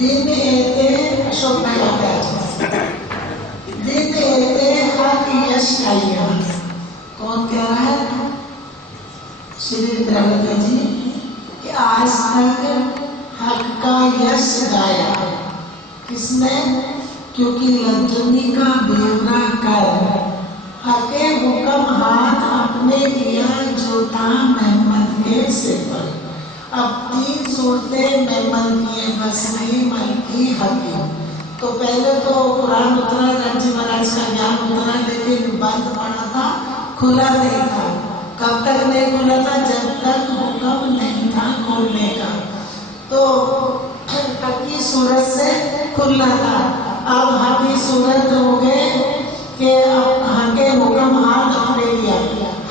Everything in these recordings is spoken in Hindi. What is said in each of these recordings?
दिन एते अशोक दिन एते हक यश आइया। कौन कह रहा है? श्री द्रौपदी जी कि आज तक हक का यश गाया किसने? क्योंकि लज्जनी का बेवरा कर हके हुक्म हाथ अपने लिया जो था मेहमद के सिर पर। अब 3 सूरतें मेहमद किए बसरी मलकी हकी। तो पहले तो कुरान उतरा, रंजी महाराज का ज्ञान उतरा, लेकिन बंद पड़ा था, खुला नहीं था। कब तक नहीं खुला था? जब तक हुक्म नहीं था खोलने का। तो हकी सूरत से खुला था। अब हकी सूरत हो गए कि अब हके हुक्म हाथ अपने लिया।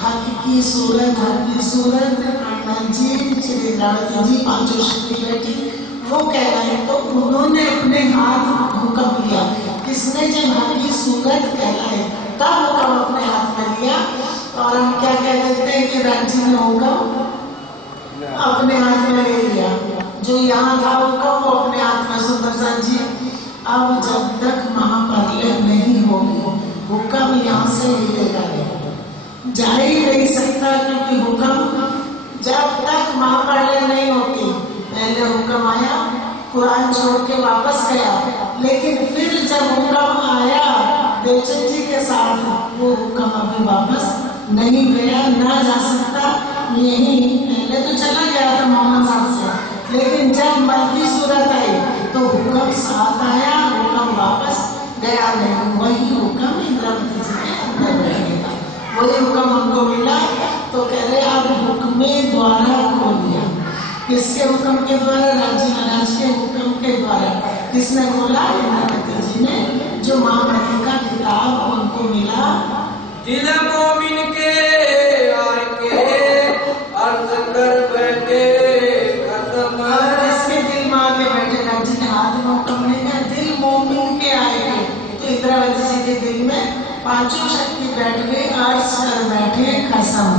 हक की सूरत, हक की सूरत आनंद जी, श्री द्रौपदी जी, पांचों शक्ति बैठी, वो कह रहे हैं। तो उन्होंने अपने हाथ हुक्म लिया। किसने? जब हक की सूरत कहलाए तब हुक्म अपने हाथ में लिया। और हम क्या कह देते हैं कि राज्य ने हुक्म अपने हाथ में ले लिया। जो यहाँ था हुक्म वो अपने हाथ में। सुंदर जी, अब जब तक महाप्रलय नहीं होगी हुक्म यहाँ से हिलेगा नहीं, जा ही नहीं सकता। क्योंकि हुक्म जब तक महाप्रलय नहीं होती, पहले हुक्म आया, कुरान छोड़ के वापस गया, लेकिन फिर जब हुक्म आया देवचंद जी के साथ, वो हुक्म अभी वापस नहीं गया, ना जा सकता। यही पहले तो चला गया था मोहम्मद साहब से, लेकिन जब मलकी सूरत आई तो हुक्म साथ आया, हुक्म वापस गया नहीं। वही हुक्म इंद्रावती जी के अंदर रहेगा, वही हुक्म हमको मिला। तो कह रहे अब हुक्म द्वारा खोल दिया। किसके हुक्म के द्वारा? राज्य महाराज के हुक्म के द्वारा। किसने खोला? इंद्रावती जी ने, जो महामती का किताब उनको मिला। दिल मोमिन के आके अर्ज कर बैठे खत्म। इसके दिल में आके बैठे, राज्य ने हाथ में हुक्म लेकर दिल मोमिन के आए। तो इंद्रावती जी के दिल में पांचों शक्ति बैठ गए, अर्ज कर बैठे खसम।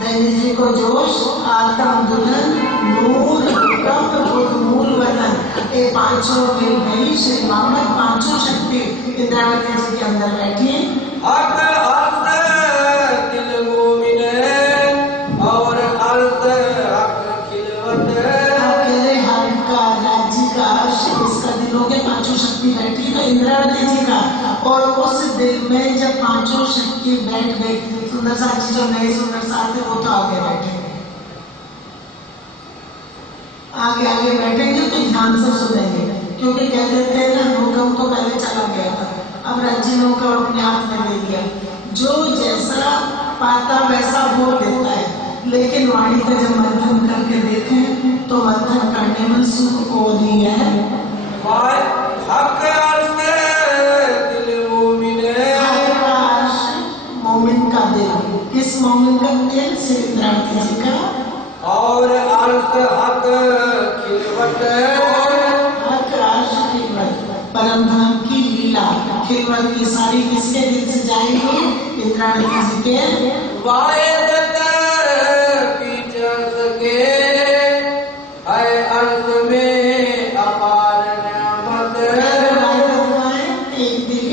दैवी जी को जोश, आत्म दुल्हन, नूर, हुक्म, खुद मूल वतन, ये पांचों मिल गई। श्री मोहम्मद पांचों शक्ति इंद्रावती जी के अंदर बैठी। हक अर्ज दिल मोमिन और अर्ज हक खिलवत। हक का, राज्य का अर्श, इसका दिल हो गया, पांचों शक्ति बैठी तो इंद्रावती जी का। और उस दिल में जब पांचों शक्ति बैठ गई, सुंदर साथ जी जो नए सुंदर साथ थे वो तो आगे बैठे, आगे आगे बैठेंगे तो ध्यान से सुनेंगे। क्योंकि कह देते हैं ना, हुक्म तो पहले चला गया था, अब राज्य ने हुक्म अपने हाथ में ले लिया। जो जैसा पाता वैसा बोल देता है, लेकिन वाणी का जब मंथन करके देखें तो मंथन करने में सुख को दी है। हक अर्ज दिल मोमिन, मोमिन का दिल। किस मोमिन का दिल? श्री इंद्रावती जी का। खिलवत की सारी किसके दिल से जाएगी? इंद्रावती जी के। वायदत पीछे सके है अर्थ में अपार नेमत। एक दिल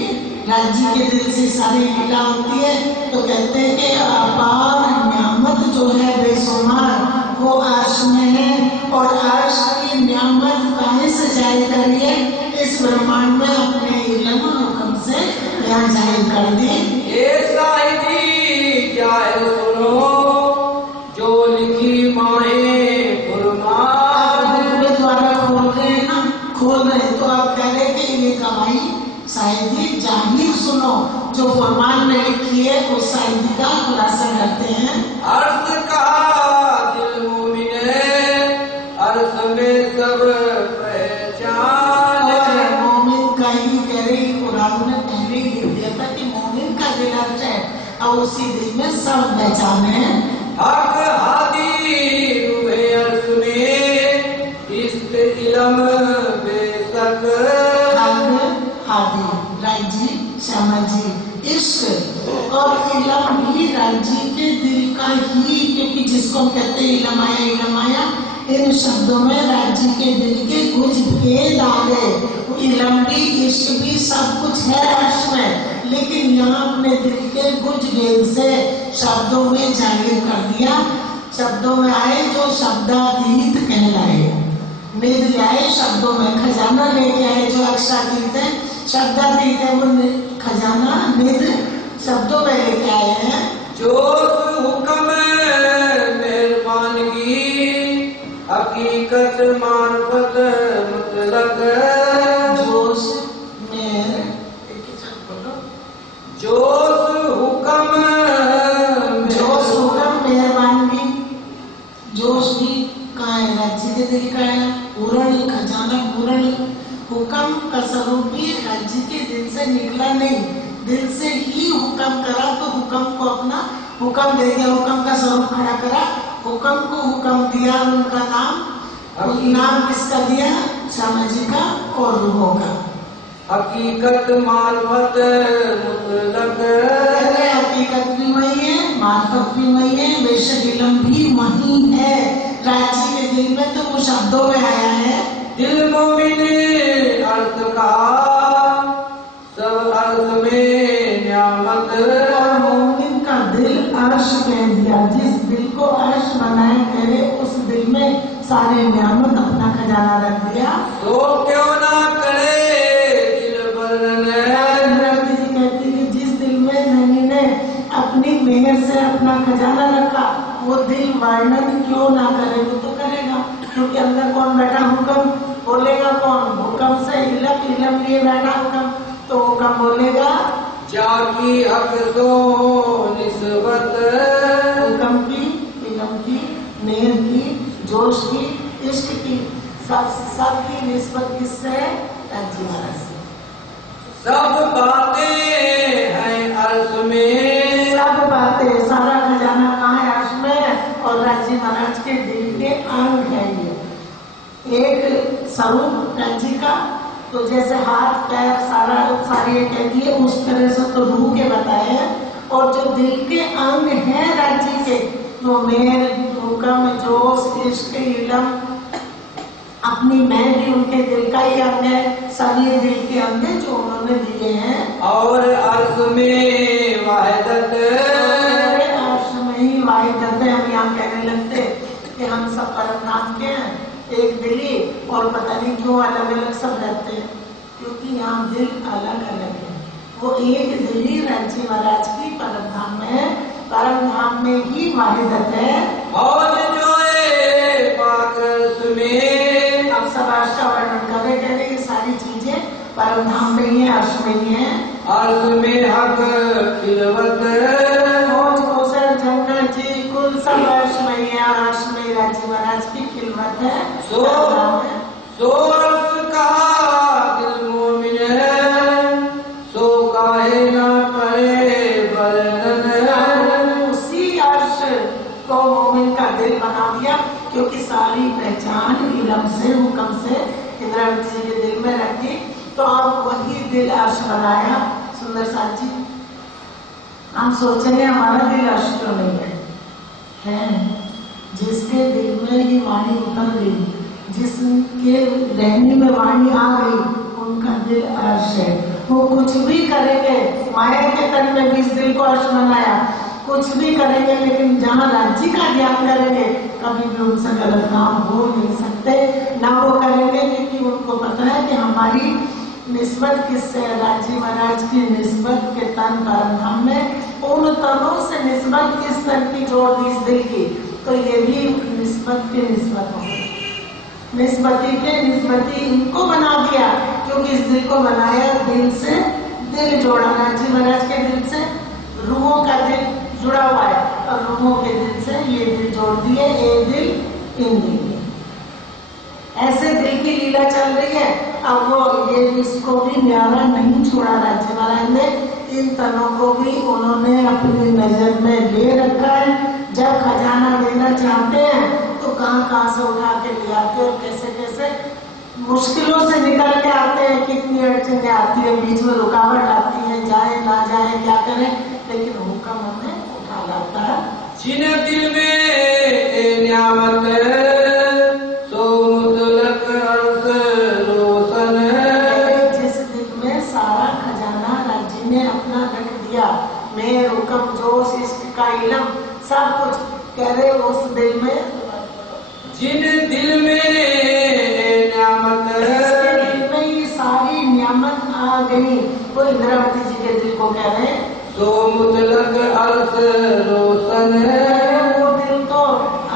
राज्य के दिल से सारी लीला होती है, तो कहते हैं कि अपार नियामत जो है बेशुमार वो अर्श में है। और अर्श की नियामत काहे से जाहिर करिए? इस ब्रह्मांड में अपने इल्म हुक्म से यहाँ जाहिर कर दी। ये साहिदी जाहिर सुनो जो लिखी माए फुरमान। बुक द्वारा खोल रहे हैं ना, खोल रहे हैं तो आप कह रहे कि ये कमाई साहिदी जाहिर सुनो जो फरमान में लिखी है उस साहिदी का खुलासा करते हैं। अर्थ कहा दिल मोमिने अर्थ में सब पहचान। और मोमिन का ही कह रही कुरान ने पहले ही लिख दिया था कि मोमिन का दिल अर्थ है और उसी दिल में सब पहचान है। हक हादी रूहे अर्थ में इश्क इल्म बेशक। आदि राजी श्यामा जी इश्क और इलम भी राजी के दिल का ही, क्योंकि जिसको हम कहते हैं इलम आया, इन शब्दों में राजी के दिल के कुछ भेद आ गए। इलम भी इश्क भी सब कुछ है अर्श में, लेकिन यहाँ अपने दिल के कुछ भेद से शब्दों में जाहिर कर दिया। शब्दों में आए जो शब्दातीत कहलाए, निध लाए शब्दों में, खजाना लेके आए जो अक्षरातीत है, शब्दातीत है वो खजाना निध शब्दों में लेके आए हैं। जो हुक्म मेहरबानगी हकीकत मार्फत मुतलक। जोश मेहर जोश हुक्म मेहरबानगी, जोश भी कहाँ है? राज्य के दिल का है। पूर्ण खजाना पूर्ण हुक्म का स्वरूप भी राज्य के दिल से निकला नहीं, दिल से ही हुक्म करा तो हुक्म को अपना हुक्म दे दिया, हुक्म का स्वरूप खड़ा करा, हुक्म को हुक्म दिया, उनका नाम किसका दिया? श्यामा जी का और रूहों का। हकीकत मार्फत मुतलक। हकीकत भी वही है, मार्फत भी वही है, बेशक इल्म भी वही है। राज्य के दिल में तो वो शब्दों में आया है। दिल मोमिने अर्थ का सब अर्थ में नियामत। और मोमिन का दिल अर्श कह दिया, जिस दिल को अर्श बनाए करे उस दिल में सारे नियामत अपना खजाना रख दिया। तो क्यों ना करे दिल वर्णन। इंद्रावती जी कहती है जिस दिल में धनी ने अपनी मेहर से अपना खजाना रखा वो दिल वर्णन क्यों ना करे? वो तो करेगा, क्योंकि अंदर कौन बैठा? हुक्म बोलेगा कौन? हुक्म से इलम लिए बैठा हुक्म, तो हुक्म बोलेगा। जाकी हक तो निस्बत। हुक्म की, इलम की, मेहर की, जोश की, इश्क की, सब की निस्बत किससे? राज्य महाराज से। सब बातें हैं अर्श में। सब बातें, सारा खजाना कहाँ है? अर्श में। और राज्य महाराज के दिल के अंग है ये। एक स्वरूप राज्य का, तो जैसे हाथ पैर सारी कह दिए उस तरह से तो रूह के बताए हैं। और जो दिल के अंग हैं राज्य के, वो मेहर, हुक्म, जोश, इश्क, इल्म, अपनी मैं भी उनके दिल का ही अंग है। सभी दिल के अंग है जो उन्होंने दिए हैं। और अर्श में वाहिदत। अर्श में ही वाहिदत है। हम यहाँ कहने लगते कि हम सब परमनाथ के हैं, एक दिली, और पता नहीं क्यों अलग अलग सब रहते हैं, क्योंकि यहाँ दिल अलग अलग है। वो एक दिली राज्य महाराज की परमधाम में है, परमधाम में ही वाहिदत है। और जो में अब सब अर्श का वर्णन कर रहे ये सारी चीजें परमधाम में ही है, अर्श में ही है। अर्श में हक खिलवत। मौज कोसर जन्नत जी कुल सब अर्श में ही है, अर्श में राज्य महाराज की खिलवत है। सो रस कहा दिल मोमिन है, सो काहे ना करे वर्णन। उसी अर्श को मोमिन का दिल बना दिया, क्योंकि सारी पहचान इल्म से, हुक्म से इंद्रावती जी के दिल में रख दी। तो अब वही दिल अर्श बनाया। सुंदर साथ जी, हम सोचेंगे हमारा दिल अर्श क्यों नहीं है? जिसके दिल में ही वाणी उतर गई, जिसके रहने में वाणी आ गई, उनका दिल अर्श है। वो कुछ भी करेंगे, माया के तन में भी इस दिल को अर्श बनाया, कुछ भी करेंगे, लेकिन जहाँ राज्य का ज्ञान करेंगे कभी भी उनसे गलत काम हो नहीं सकते। ना वो करेंगे क्योंकि उनको पता है कि हमारी निस्बत किससे है? राज्य महाराज की निस्बत के तन पर हमने उन तनों से निस्बत किस तन की जोड़ दी इस दिल की, तो ये भी निस्बत की निस्बत हो गई। निस्बती के निस्बती इनको बना दिया, क्योंकि इस दिल को बनाया दिल से दिल जोड़ा। राज्य महाराज के दिल से रूहों का दिल जुड़ा हुआ है और रूहों के दिल से ये दिल जोड़ दिए, ये दिल इन दिल। ऐसे दिल की लीला चल रही है। अब वो ये इसको भी न्यारा नहीं छोड़ा राज्य महाराज ने, इन तनों को भी उन्होंने अपनी नजर में ले रखा है। जब खजाना लेना चाहते हैं तो कहाँ से उठा के ले आते हैं और कैसे कैसे मुश्किलों से निकल के आते हैं। कितनी अड़चने आती है, बीच में रुकावट आती है, जाए ना जाए क्या करें, लेकिन हुक्म हमें उठा लाता है। जिन दिल में न्यामत सो मुतलक अर्श रोशन, जिस दिल में सारा खजाना राज्य ने अपना रख दिया, मेर हुक्म जोश इश्क का इलम सब कुछ, कह रहे उस दिल में, जिन दिल में न्यामत, दिल में ये सारी नियामत आ गई। वो इंद्रावती जी के दिल को कह रहे हैं सो मुतलक अर्श रोशन, वो दिल तो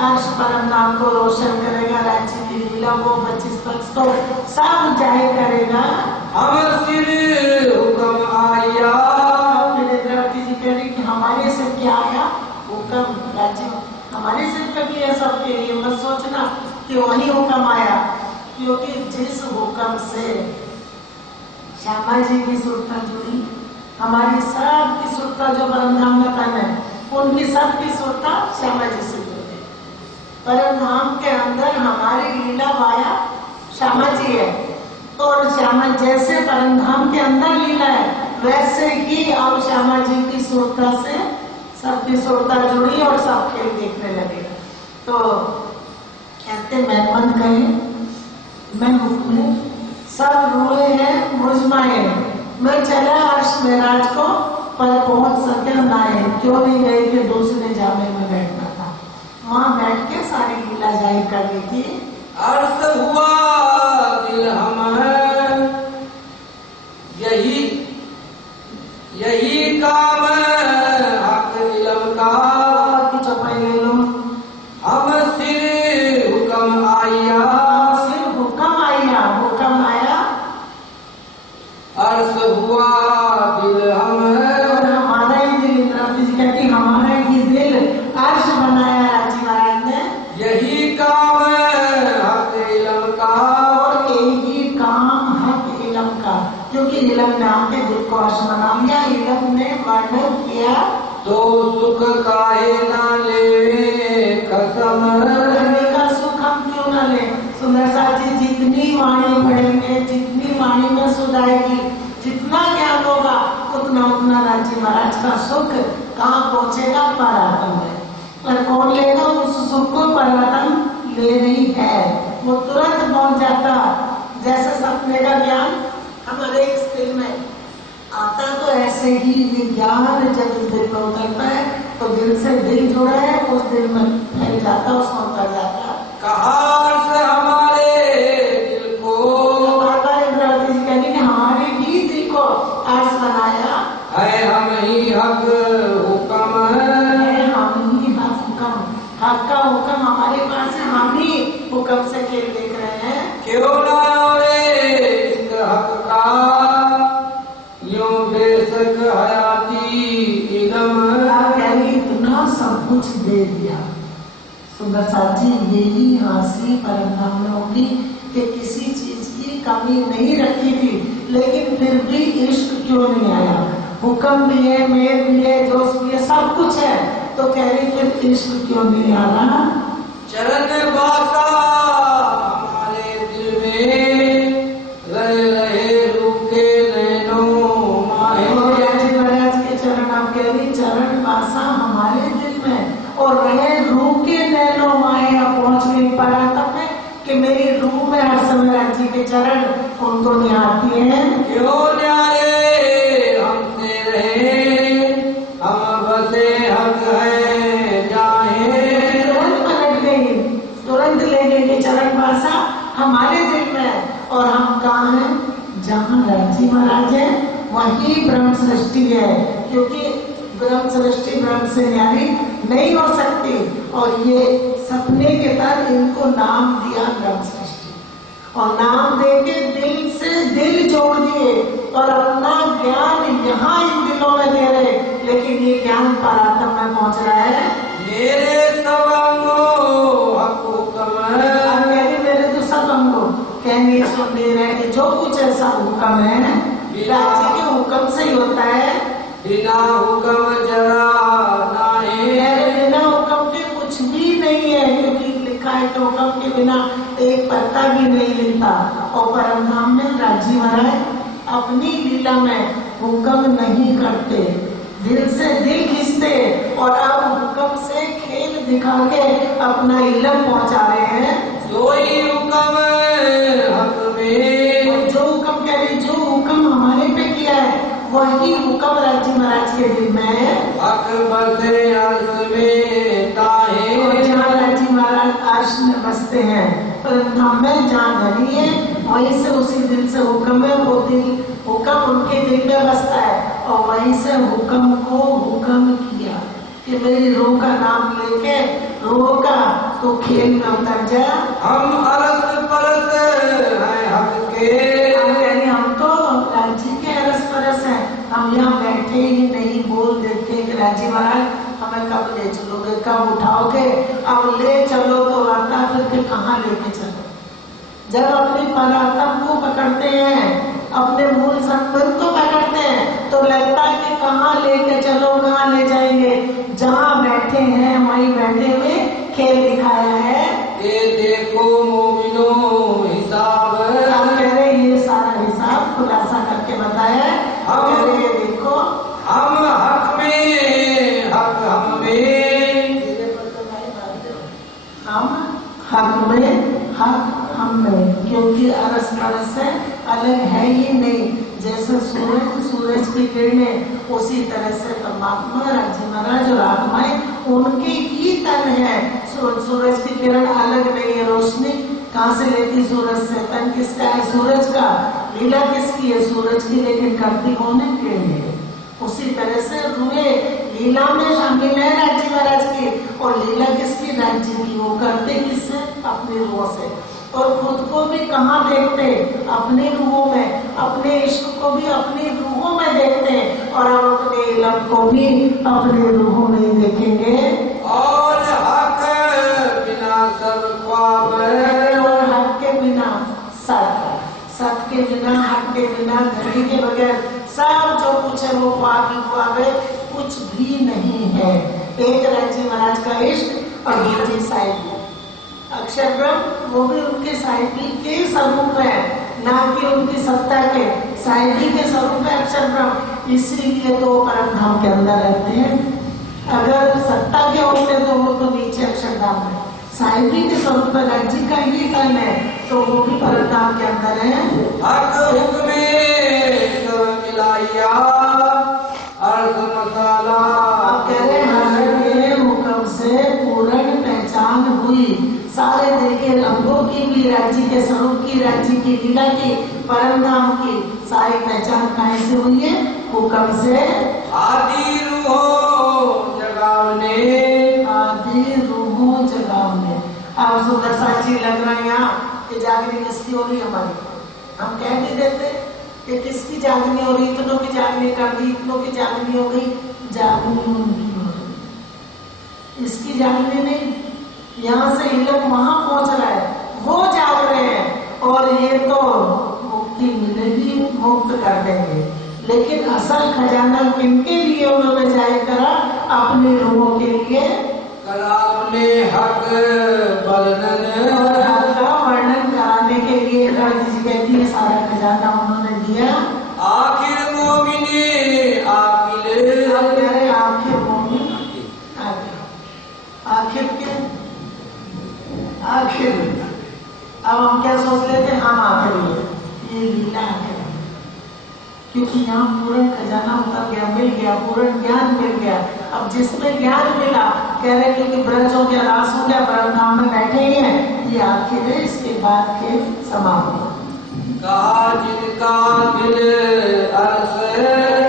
अर्श परम नाम को रोशन करेगा, राज्य की लीला को 25 पक्ष को सब जाहिर करेगा। हम सिर हुक्म आया, फिर इंद्रावती जी कह रही कि हमारे से क्या आया हुक्म, राज्य हमारे सिर पे भी है, सबके लिए मत सोचना कि वही हुक्म आया, क्योंकि जिस हुक्म से श्यामा जी की सुरता जुड़ी, हमारी सबकी सुरता जो परमधाम में तन है, उनकी सबकी सुरता श्यामा जी से जुड़ी। परमधाम के अंदर हमारी लीला माया श्यामा जी है, और श्यामा जैसे परमधाम के अंदर लीला है, वैसे ही अब श्यामा जी की सुरता से सबकी सुरता जुड़ी और सब खेल देखने लगे। तो कहते मैं मन कहे, मैं हुक्म, सब रोए हैं मुझमाए, मैं चला अर्श मेराज को पर पहुंच सके नाए, क्यों नहीं गए कि दूसरे जामे में बैठना था, वहां बैठ के सारी लीला जाहिर कर रही थी। अर्श हुआ दिल हम, यही काम हक इल्म का, चौपाई ले लो। हम सिर हुक्म आया, सिर्फ हुक्म आया, हुक्म आया, अर्श हुआ दिल हम, और हमारा ही दिल, इंद्रावती जी कहती हमारा ही दिल अर्श बनाया राज्य महाराज ने, यही काम हक इल्म का, और यही काम हक इल्म का, क्योंकि इल्म ने आपके दिल को अर्श बना लिया। इल्म ने वर्णन किया तो सुख काहे ना ले कसम, का सुख हम क्यों न ले। सुंदर साथ जी, जितनी वाणी पढ़ेंगे, जितनी वाणी में सुध आएगी, जितना ज्ञान होगा, उतना उतना राज्य महाराज का सुख कहाँ पहुँचेगा? परातम में। पर कौन लेगा उस सुख को? परातम ले रही है, वो तुरंत पहुँच जाता। जैसे सपने का ज्ञान हमारे इस दिल में आता, तो ऐसे ही विज्ञान जब इस दिल में उतरता है तो दिल से दिल जुड़ा है, उस दिल में फैल जाता, उसमें उतर जाता। कहाँ से हमारे दिल को, बाबा इंद्रावती जी कहती कि हमारे ही दिल को अर्श बनाया है, हम ही हक हुक्म है, हम ही हक हुक्म, हक का हुक्म हमारे पास है, हम ही हुक्म से खेल देख रहे हैं। क्यों ना रे इस हक का, यूं बेशक हयाती इल्म, इतना सब कुछ दे दिया। सुंदर साथ जी, यही हासिल परमधाम में होगी कि किसी चीज की कमी नहीं रखी थी, लेकिन फिर भी इश्क क्यों नहीं आया? हुक्म भी है, मेर भी है, जोश भी है, सब कुछ है, तो कह रही फिर इश्क क्यों नहीं आ रहा? चरण बासा हमारे दिल में रहे रहे रूप के चरण उनको निहारती हैं। क्यों न्यारे हम तेरे, हम बसे हक है जाए। तुरंत पलट गई, तुरंत ले गई कि चरण पासा हमारे दिल में है और हम कहाँ हैं? जहाँ राजी महाराज है वही ब्रह्म सृष्टि है, क्योंकि ब्रह्म सृष्टि ब्रह्म से न्यारी नहीं हो सकती। और ये सपने के तरह इनको नाम दिया ब्रह्म सृष्टि, और नाम देके दिल से दिल जोड़ दिए और अपना ज्ञान यहाँ इन दिलों में दे रहे, लेकिन ये ज्ञान परात्म में पहुंच रहा है। मेरे सब अंगों हुक्म है, मेरे तो सब अंगों कहने सुन दे रहे कि जो कुछ ऐसा हुक्म है राज्य के हुक्म से ही होता है। बिना हुक्म जरा नहीं, बिना हुक्म के कुछ भी नहीं है, क्योंकि लिखा है कि हुक्म के बिना एक पत्ता भी नहीं मिलता। और परम धाम में राजी महाराज अपनी लीला में हुक्म नहीं करते, दिल से दिल खींचते और अब हुक्म से खेल दिखा के अपना इलम पहुंचा रहे हैं। सोई हुक्म हक में, जो हुक्म कह रही, जो हुक्म हमारे पे किया है वही हुक्म राज्य महाराज के दिल में है। हक बसे अर्श में ताहे, और जहाँ राज्य महाराज अर्श में बसते हैं परम में जहाँ धनी है वहीं से उसी दिल से हुक्म है, वो दिल हुक्म उनके दिल में बसता है। और वहीं से हुक्म को हुक्म किया कि मेरी रूह का नाम लेके रूह का तो खेल में उतर जा। हम अरस परस हैं हक के, हम तो राज्य के अरस परस हैं, हम यहाँ बैठे ही नहीं बोल देते कि राज्य महाराज हमें कब ले चलोगे, कब उठाओगे, अब ले चलो तो आता फिर कहाँ लेके चलो। जब अपनी परात्म को पकड़ते हैं, अपने मूल संबंध को पकड़ते हैं तो लगता है कि कहाँ लेके चलो, कहाँ ले जाएंगे। जहाँ बैठे हैं वहीं बैठे हुए खेल दिखाया है। ये देखो मोमिनो हिसाब, हम कह रहे ये सारा हिसाब खुलासा करके बताया है। हम कह रहे ये देखो हम हक में हक हम में, हम हक में हक हम में, क्योंकि अरस परस से अलग है ही नहीं। जैसे सूरज की किरणें उसी तरह से परमात्मा राज्य महाराज और आत्माएं उनके ही तन है। सूरज की किरण अलग नहीं है, रोशनी कहाँ से लेती सूरज से, तन किसका है सूरज का, लीला किसकी है सूरज की, लेकिन करती कौन है किरणें। उसी तरह से रूहे लीला में शामिल है राज्य महाराज की, और लीला किसकी राज्य की, वो करते किससे अपनी रूह से। और खुद को भी कहाँ देखते, अपनी रूहों में, अपने इश्क को भी अपनी रूहों में देखते हैं, और अब अपने इलम को भी अपने रूहों में देखेंगे। और हक बिना सब ख्वाब, और हक के बिना सत के बिना, हक के बिना, घड़ी के बगैर सब जो कुछ है वो ख्वाब है, कुछ भी नहीं है। एक राज्य महाराज का इश्क और दूसरी साहिबी अक्षर ब्रह्म, वो भी उनके साहिबी के स्वरूप है, ना कि उनकी सत्ता के, साहिबी के स्वरूप है अक्षर ब्रह्म। इसीलिए तो परम धाम के अंदर रहते हैं। अगर सत्ता के होते तो वो तो नीचे अक्षरधाम है, साहिबी के स्वरूप पर राज्य का ही तन है तो वो भी परम धाम के अंदर है। हक हुक्म सब मिलाइया अर्थ मसाला, आप कह रहे हैं हुक्म से पूर्ण पहचान हुई, सारे दिल के रंगों की भी, राज्य के स्वरूप की, राज्य की लीला की, परम धाम की सारी पहचान कहाँ से हुई है? हुक्म से। आदि रूहों जगावने, आदि रूहों जगावने। अब सुदर्शन जी लग रहा है यहाँ कि जागनी किसकी हो रही हमारी, हम कह भी देते कि किसकी जागनी हो रही, इतनों की जागनी कर दी, इतनों की जागनी हो गई, जागनी उनकी हो रही, इसकी जागनी नहीं। यहाँ से इलम वहां पहुंच रहा है, वो जाग रहे हैं, और ये तो मुक्ति मिलेगी, मुक्त कर देंगे। लेकिन असल खजाना किनके लिए उन्होंने जाहिर करा? अपने लोगों के लिए। करावने हक वर्णन, और हक का वर्णन कराने के लिए कहती है सारा खजाना उन्होंने दिया। आखिर मोमिने आकिल, आखिर मोमिन, आखिर क्या? अब हम क्या सोच लेते हैं, हम आखिरी है, ये लीला है, क्योंकि यहाँ पूर्ण खजाना उतर गया, मिल गया, पूर्ण ज्ञान मिल गया। अब जिसमें ज्ञान मिला, कह रहे हैं कि ब्रज हो गया, रास हो गया, ब्रह्मधाम में बैठे ही हैं, ये आखिर है, इसके बाद के समाप्त। जिनका दिल अर्श,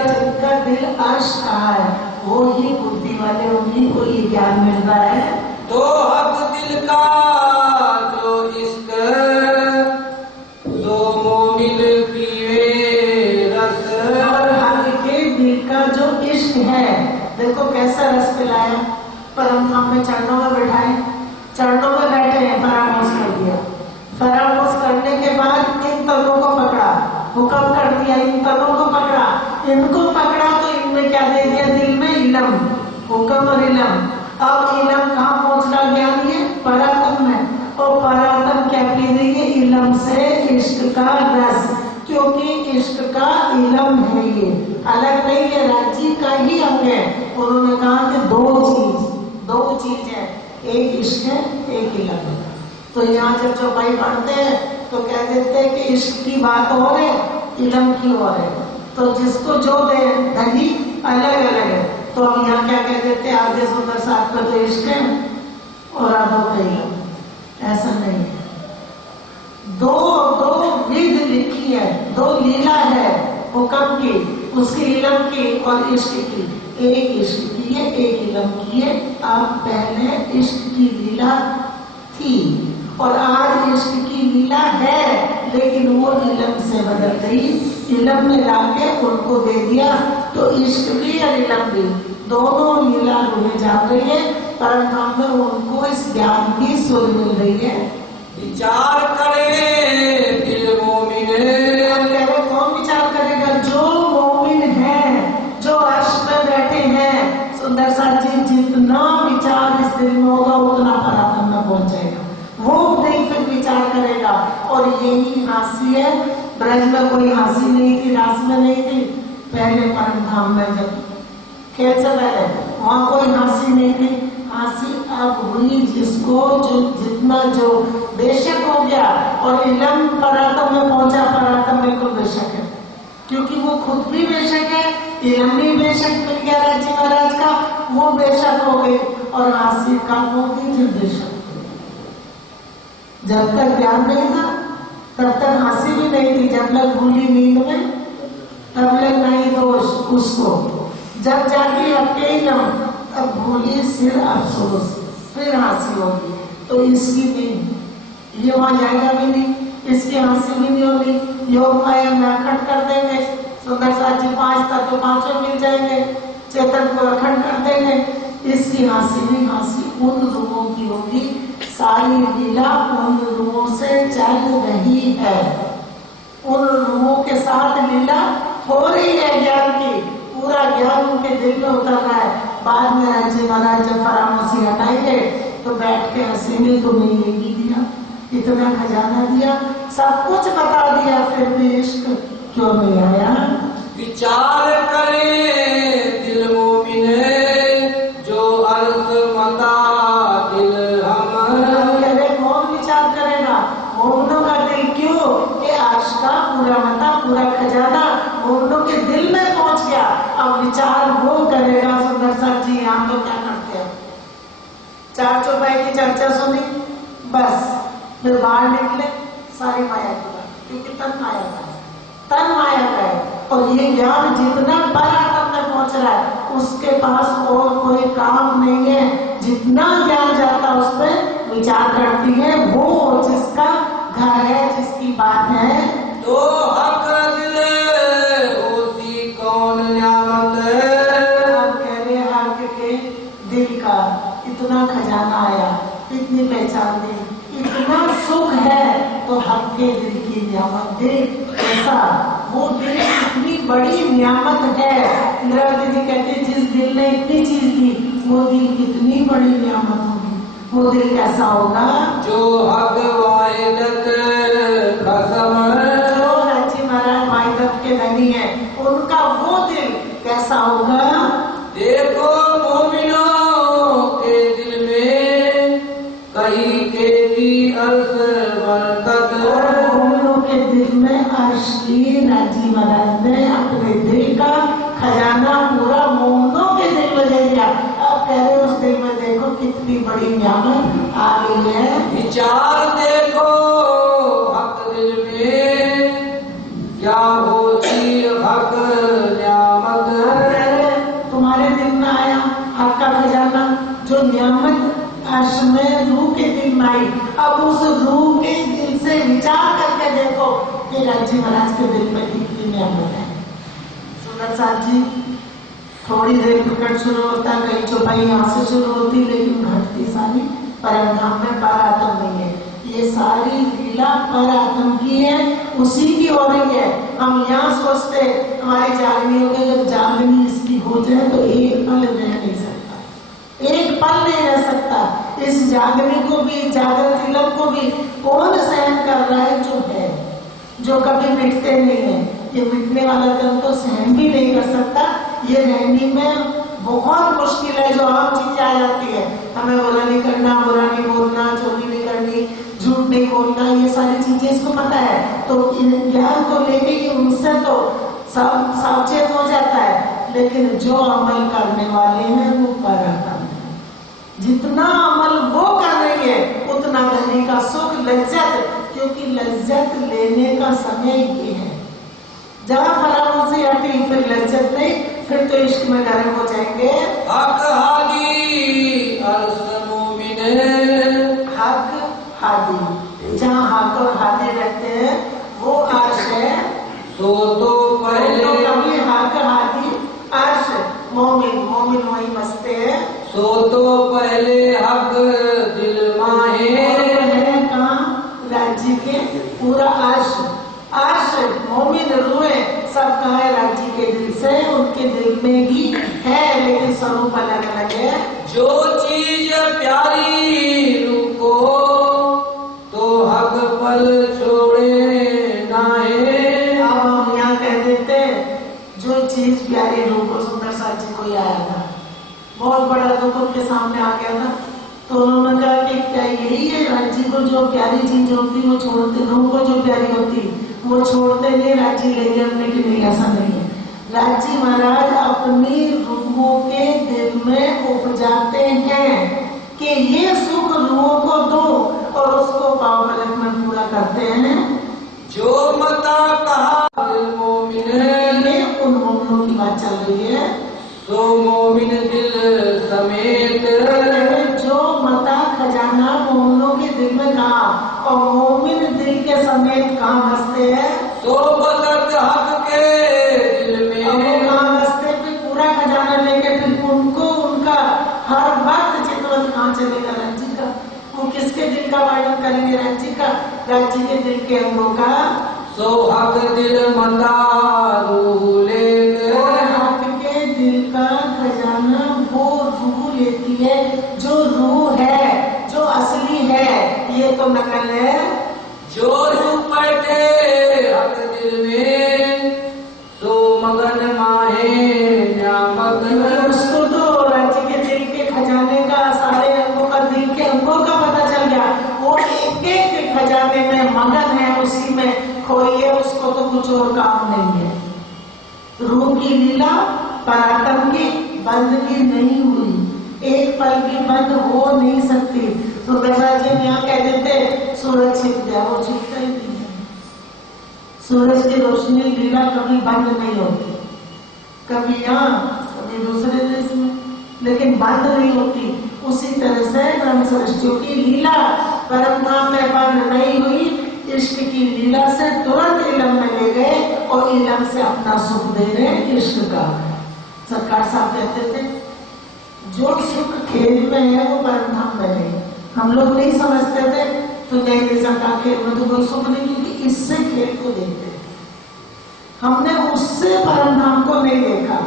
जिनका दिल अर्श कहा है, वो ही बुद्धि वाले, उन्हीं को ये ज्ञान मिल रहा है। तो हक दिल का जो इश्क, जो मोमिन पिए रस, और हक के दिल का जो इश्क है, देखो कैसा रस पिलाया, परमधाम में चरणों में बैठाए, चरणों में बैठे हैं, परामर्श कर दिया, परामर्श करने के बाद इन तलों को पकड़ा, हुक्म कर दिया, इन तलों को पकड़ा, इनको पकड़ा तो इनमें क्या दे दिया, दिल में इलम, हुक्म और इलम। अब इलम कहाँ पहुंच रहा ज्ञान, ये परातम में, और परातम क्या पी रही है, इलम से इश्क का रस, क्योंकि इश्क का इलम है, ये अलग नहीं है, राज्य का ही अंग है। उन्होंने कहा कि दो चीज है, एक इश्क है, एक इलम है। तो यहाँ जब चौपाई पढ़ते हैं तो कह देते हैं कि इश्क की बात हो रही, इलम की हो रही, तो जिसको जो दे धनी अलग अलग है। तो हम यहाँ क्या कह देते हैं, आधे सुंदर साथ का तो इश्क है और आधों का इलम, ऐसा नहीं है। दो विध लिखी है, दो लीला है, हुक्म की, उसकी इलम की और इश्क की। एक इश्क की है, एक इलम की है। अब पहले इश्क की लीला थी और आज इश्क की लीला है, लेकिन वो इलम से बदल गई, इलम में लाके उनको दे दिया, तो इश्क भी और इलम भी दोनों लीला रूहे जा रही है। परमधाम में उनको इस ज्ञान की सुध मिल रही है। विचार करे दिल मोमिन, कौन विचार करेगा, जो मोमिन है, जो अर्श में बैठे हैं। सुंदर सा जी, जितना विचार इस दिल में होगा उतना पराक्रम में पहुंच जाएगा, वो नहीं फिर विचार करेगा। और यही हंसी है, ब्रज में कोई हंसी नहीं थी, रास में नहीं थी, पहले परमधाम में जब खेल से पहले वहां कोई हंसी नहीं थी। हंसी अब हुई जिसको जो जितना जो बेशक हो गया, और इलम परातम में पहुंचा, परातम में कोई बेशक है, क्योंकि वो खुद भी बेशक है, इलम भी बेशक मिल गया राज्य महाराज का, वो बेशक हो गई, और हंसी का हो गई फिर बेशक। जब तक ज्ञान नहीं था तब तक हंसी भी नहीं थी, जब तक भूली नींद में तब तक नहीं दोष उसको, जब जाके अकेला अब भूली सिर अफसोस, फिर हंसी होगी। तो इसकी नहीं, ये वहां जाएगा भी नहीं, इसकी हंसी भी नहीं होगी। योग माया में अखंड कर देंगे, सुंदर साथ जी 5 तत्व 5 मिल जाएंगे, चेतन को अखंड कर देंगे, इसकी हंसी भी हंसी उन रूहों की होगी। सारी लीला उन रूहों से चल रही है, उन रूहों के साथ लीला हो रही है ज्ञान की, पूरा ज्ञान उनके दिल में उतर रहा है। बाद में राज्य महाराज जब फरामोशी हटाएंगे तो बैठ के हंसेंगे, तुम्हें ये भी दिया, इतना खजाना दिया, सब कुछ बता दिया, फिर भी इश्क क्यों नहीं आया। विचार करे दिल मोमिन, जो अर्ज मता दिल हम। कौन विचार करेगा, मोमिनों का दिल, क्यों कि अर्श का पूरा मता, पूरा खजाना मोमिनों के दिल में पहुंच गया। अब विचार वो करेगा। सुंदर साथ जी हम लोग क्या करते हैं, 4 चौपाई की चर्चा सुनी, बस फिर बाहर निकले, सारी माया की बात, क्योंकि तन माया का है, तन माया का है। और ये ज्ञान जितना परातम में पहुंच रहा है, उसके पास और कोई काम नहीं है। जितना ज्ञान जाता उस पर विचार करती है, वो जिसका घर है, जिसकी बात है, तो हक दिल होती कौन न्यामत है। आप कह रहे हक के दिल का इतना खजाना आया, इतनी पहचान दी, इतना सुख है, तो हक के दिल की नियामत दिल ऐसा, वो दिल इतनी बड़ी नियामत है। इंदिरा दीदी कहती जिस दिल ने इतनी चीज दी, वो दिल कितनी बड़ी नियामत होगी। वो दिल कैसा होगा, जो हक वाहिदत खसम, जो राज्य महाराज वाहिदत के धनी है, उनका वो दिल कैसा होगा। देखो मोमिनों के दिल में कहीं के एकी अर्श बरकत। और मोमिनों के दिल में अर्श की राजी महाराज ने अपने दिल का खजाना पूरा मोमिनों के दिल में दे दिया। अब कह रहे उस दिल में देखो कितनी बड़ी नियामत आ गई है। विचार देखो हक दिल में क्या होती हक नियामत। तुम्हारे दिल में आया हक का खजाना, जो नियामत अर्श में रूह के दिल में आई। अब उस रूह के दिल से विचार करके देखो कि राजी महाराज के दिल में कितनी नियामत है। सुंदर साहब जी, थोड़ी देर प्रकट शुरू होता, कई चौपाई यहाँ से शुरू होती, लेकिन घटती सारी परमधाम में पर आत्म नहीं है। ये सारी लीला पर आत्म की है, उसी की हो रही है। हम यहाँ सोचते हमारी जागनी हो गई, जब जागनी इसकी हो जाए तो एक पल रह नहीं सकता, एक पल नहीं रह सकता। इस जागनी को भी, जागृत इलम को भी कौन सहन कर रहा है? जो है, जो कभी मिटते नहीं है। ये मिटने वाला तन तो सहन भी नहीं कर सकता। ये रहने में बहुत मुश्किल है। जो आम चीजें आ जाती है, हमें बुरा नहीं करना, बुरा नहीं बोलना, चोरी नहीं करनी, झूठ नहीं बोलना, ये सारी चीजें इसको पता है। तो इन ज्ञान को लेके ये उनसे तो सावचेत हो जाता है। लेकिन जो अमल करने वाले हैं वो पराक्रम है। जितना अमल वो कर रही है उतना रहने का सुख, लज्जत, क्योंकि लज्जत लेने का समय ये है। जहाँ फराम से हटी फिर लज्जत नहीं, फिर तो इश्क में गर्म हो जाएंगे। हक हादी अर्श मोमिन। हक हादी, जहाँ हक और हादी रहते हैं वो अर्श है। तो पहले तो कभी हक हादी अर्श मोमिन, मोमिन वही मस्ते है। सो तो पहले हक दिल माहे। है कहाँ? राज्य के पूरा अर्श, अर्श मोमिन रूहे सब कहा है राज्य के दिल से, उनके दिल में ही है, लेकिन स्वरूप अलग अलग है। जो चीज प्यारी रूह को तो हक पल छोड़े नाहे। अब हम यहाँ कह देते जो चीज प्यारी रूह को, सुंदर साथ जी कोई आया था, बहुत बड़ा दुख उनके सामने आ गया था, तो उन्होंने कहा कि क्या यही है राज्य को जो प्यारी चीज होती वो छोड़ते, रूह को जो प्यारी होती वो छोड़ते नहीं, राज्य ले गए अपने के लिए? ऐसा नहीं है। राज्य महाराज अपनी रूहों के दिल में उपजाते हैं कि ये सुख रूहों को दो, और उसको पाव पलक में पूरा करते हैं। जो मता कहा दिल मोमिन। ये उन मोमिनों की बात चल रही है। तो मोमिन दिल समेत। जो मता खजाना मोमिनों के दिल में कहा, और मोमिन दिल के समेत कहाँ बसते हैं? सो बसत हक के दिल में। अब वो कहाँ बसते? फिर पूरा खजाना लेके फिर उनको उनका हर वक्त चितवत कहाँ चलेगा? राज्य का। वो किसके दिल का वर्णन करेंगे? राज्य का, राज्य के दिल के अंगों का। सो हक दिल मता रूह ले। और हक के दिल का खजाना वो रूह लेती है, जो रूह है, जो असली है, ये तो नकल है। जो रूह बैठे हक दिल में तो मगन माहे न्यामत। उसको तो राज्य के दिल के खजाने का, सारे अंगों का, दिल के अंगों का पता चल गया। वो एक एक खजाने में मगन है, उसी में खोई है, उसको तो कुछ और काम नहीं है। रूह की लीला पराक्रम की बंद भी नहीं हुई, एक पल भी बंद हो नहीं सकती। तो दशरथ जी यहाँ कह देते सूरज छिप गया, वो छिपता ही नहीं है। सूरज की रोशनी लीला कभी बंद नहीं होती, कभी यहाँ कभी दूसरे देश में, लेकिन बंद नहीं होती। उसी तरह से ब्रह्म सृष्टियों की लीला परमधाम में बंद नहीं हुई। इश्क की लीला से तुरंत इलम में ले गए और इलम से अपना सुख दे रहे इश्क का। सरकार साहब कहते थे जो सुख खेल में है वो परमधाम में नहीं। हम लोग नहीं समझते थे, तो जय का खेल में तो कोई सुख नहीं, क्योंकि इससे खेल को देखते थे, हमने उससे परमधाम को नहीं देखा।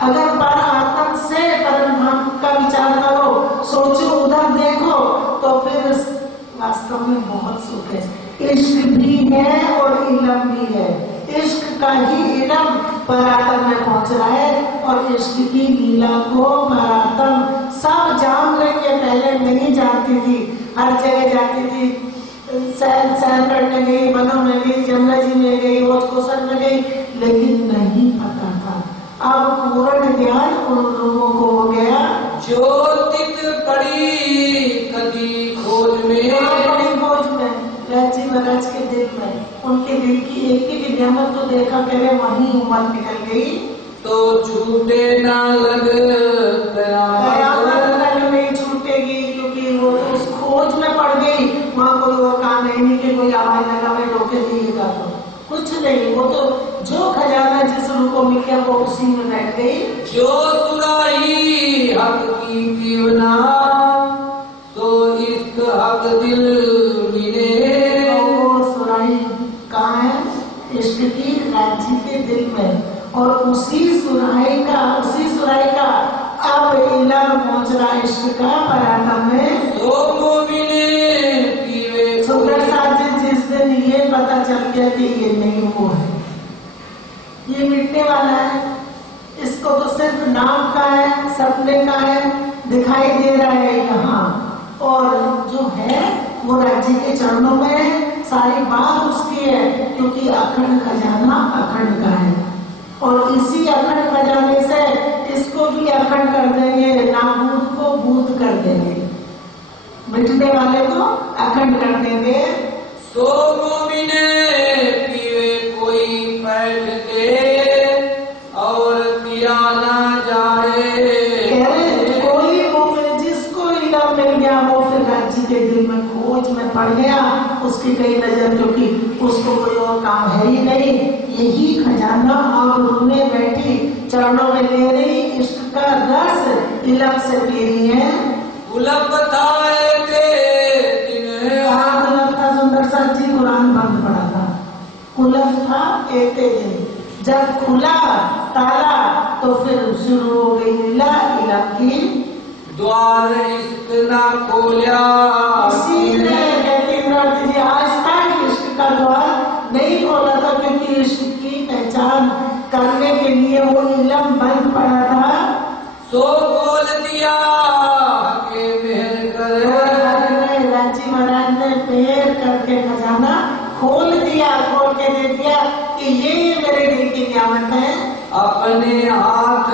अगर पर आत्म से परमधाम का विचार करो, सोचो, उधर देखो, तो फिर वास्तव में बहुत सुख है। इश्क भी है और इलम भी है। इश्क का ही इलम पराक्रम में पहुंच रहा है, और इश्क की लीला को पराक्रम सब जान रही है, पहले नहीं जानती थी। हर जगह जाती थी, सैर करने गई, वनों में गई, जमुना जी में गई, कोसर में गई, लेकिन नहीं पता था। अब पूर्ण ज्ञान उन लोगों को हो गया। ज्योतिक पड़ी कदी खोज में, बड़ी खोज में राजी महाराज के दिल में, उनके दिल की एक एक नियामत तो देखा, कह रहे वहीं उम्र निकल गई तो छूटे ना लग कयामत नहीं छूटेगी, क्योंकि वो तो उस खोज में पड़ गई। वहाँ कोई और काम है नहीं कि कोई आवाज लगा में रोके दिएगा, तो कुछ नहीं, वो तो जो खजाना जिस रूप को मिल गया वो उसी में बैठ गई। जो सुराही हक की पीवना तो इश्क हक दिल मिले। वो सुराही कहाँ है? इश्क की राज्य के दिल में, और उसी सुराही का अब इलम पहुंच रहा इश्क का पराठा में। तो मोमिने पीवे सुंदर साथ जिस दिन ये पता चल गया कि ये नहीं वो है, ये मिटने वाला है, इसको तो सिर्फ नाम का है, सपने का है, दिखाई दे रहा है यहाँ, और जो है वो राज्य के चरणों में है, सारी बात उसकी है, क्योंकि अखंड खजाना अखंड का है, और इसी अखंड खजाने से इसको भी अखंड कर देंगे, नाबूद को बूद कर देंगे, मिटने वाले को अखंड कर देंगे। सो मोमिने पीवे कोई बैठ के और पिया ना जाए। कोई मोमिन जिसको इनाम मिल गया वो फिर राज्य के दिल में खोज में पड़ गया, उसकी कई नजर, क्योंकि उसको कोई और काम है ही नहीं, यही खजाना अब रोने बैठी, चरणों में ले रही, इश्क का रस इलम से पी रही है। गुलाब थाए के सुंदर सा जी कुरान बंद पड़ा था, कुलफ था एक दिन, जब खुला ताला तो फिर शुरू हो गई लीला इलम की। द्वार इश्क ना खोलिया इसीलिए कहते हैं आज तक इश्क का द्वार नहीं खोला था, क्योंकि इश्क की पहचान करने के लिए वो इलम बंद पड़ा था। सो खोल दिया के मेहर कर, राजी महाराज ने पैर करके खजाना खोल दिया, खोल के दे दिया कि ये मेरे दिल की नियामत है। अपने हाथ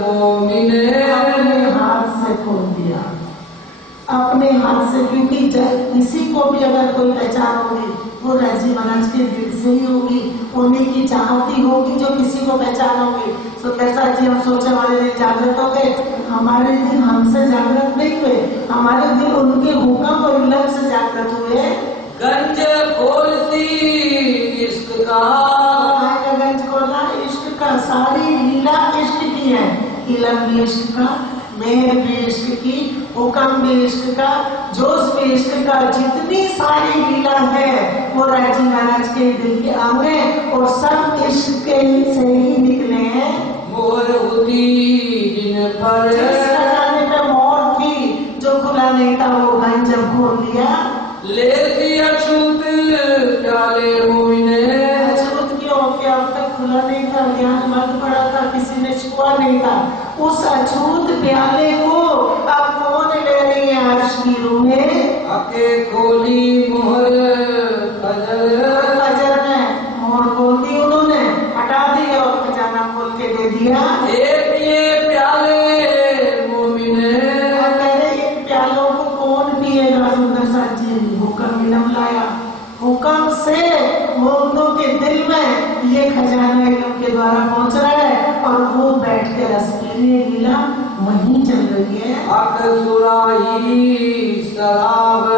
मोमिन अपने हाथ से खोल दिया, अपने हाथ से, क्योंकि किसी को भी अगर कोई पहचान होगी वो राजी महाराज के दिल से ही होगी, उन्हीं की चाहती होगी जो किसी को पहचान होगी। सुंदर सा जी हम सोचे हमारे दिन जागृत हो गए, हमारे दिल हमसे जागृत नहीं हुए, हमारे दिल उनके हुक्म और इलम से जागृत हुए। गंज खोल सी इश्क का, गंज खोला इश्क का, सारी लीला इश्क की है, इलम भी इश्क का, मेहर भी इश्क की, हुक्म भी इश्क का, जोश भी इश्क का, जितनी सारी लीला है वो राजी महाराज के दिल के आंगे, और सब इश्क के से ही निकले हैं। मोहर होती जिन पर, जिस खजाने पे मोहर थी जो खुला नहीं था वो भाई जब खोल लिया, ले दिया छूत डाले मोमिने। अछूत क्यों? क्या अब तक खुला नहीं था, ज्ञान बंद पड़ा था, किसी ने छुआ नहीं था, उस अछूत प्याले को अब कौन ले रही है अर्श की रूह में? आके खोली मोहर फजर में मोहर खोल दी उन्होंने, हटा दी और खजाना खोल के दे दिया। एक ये प्याले मोमिने, इन प्यालों को कौन पिएगा? सुंदर सा जी हुक्म इलम लाया, हुक्म से मोमिनों के दिल में ये खजाना इलम के द्वारा पहुंच रहा है, और वो बैठ के रस पी रही है, लीला वहीं चल रही है। हक सुराही शराब,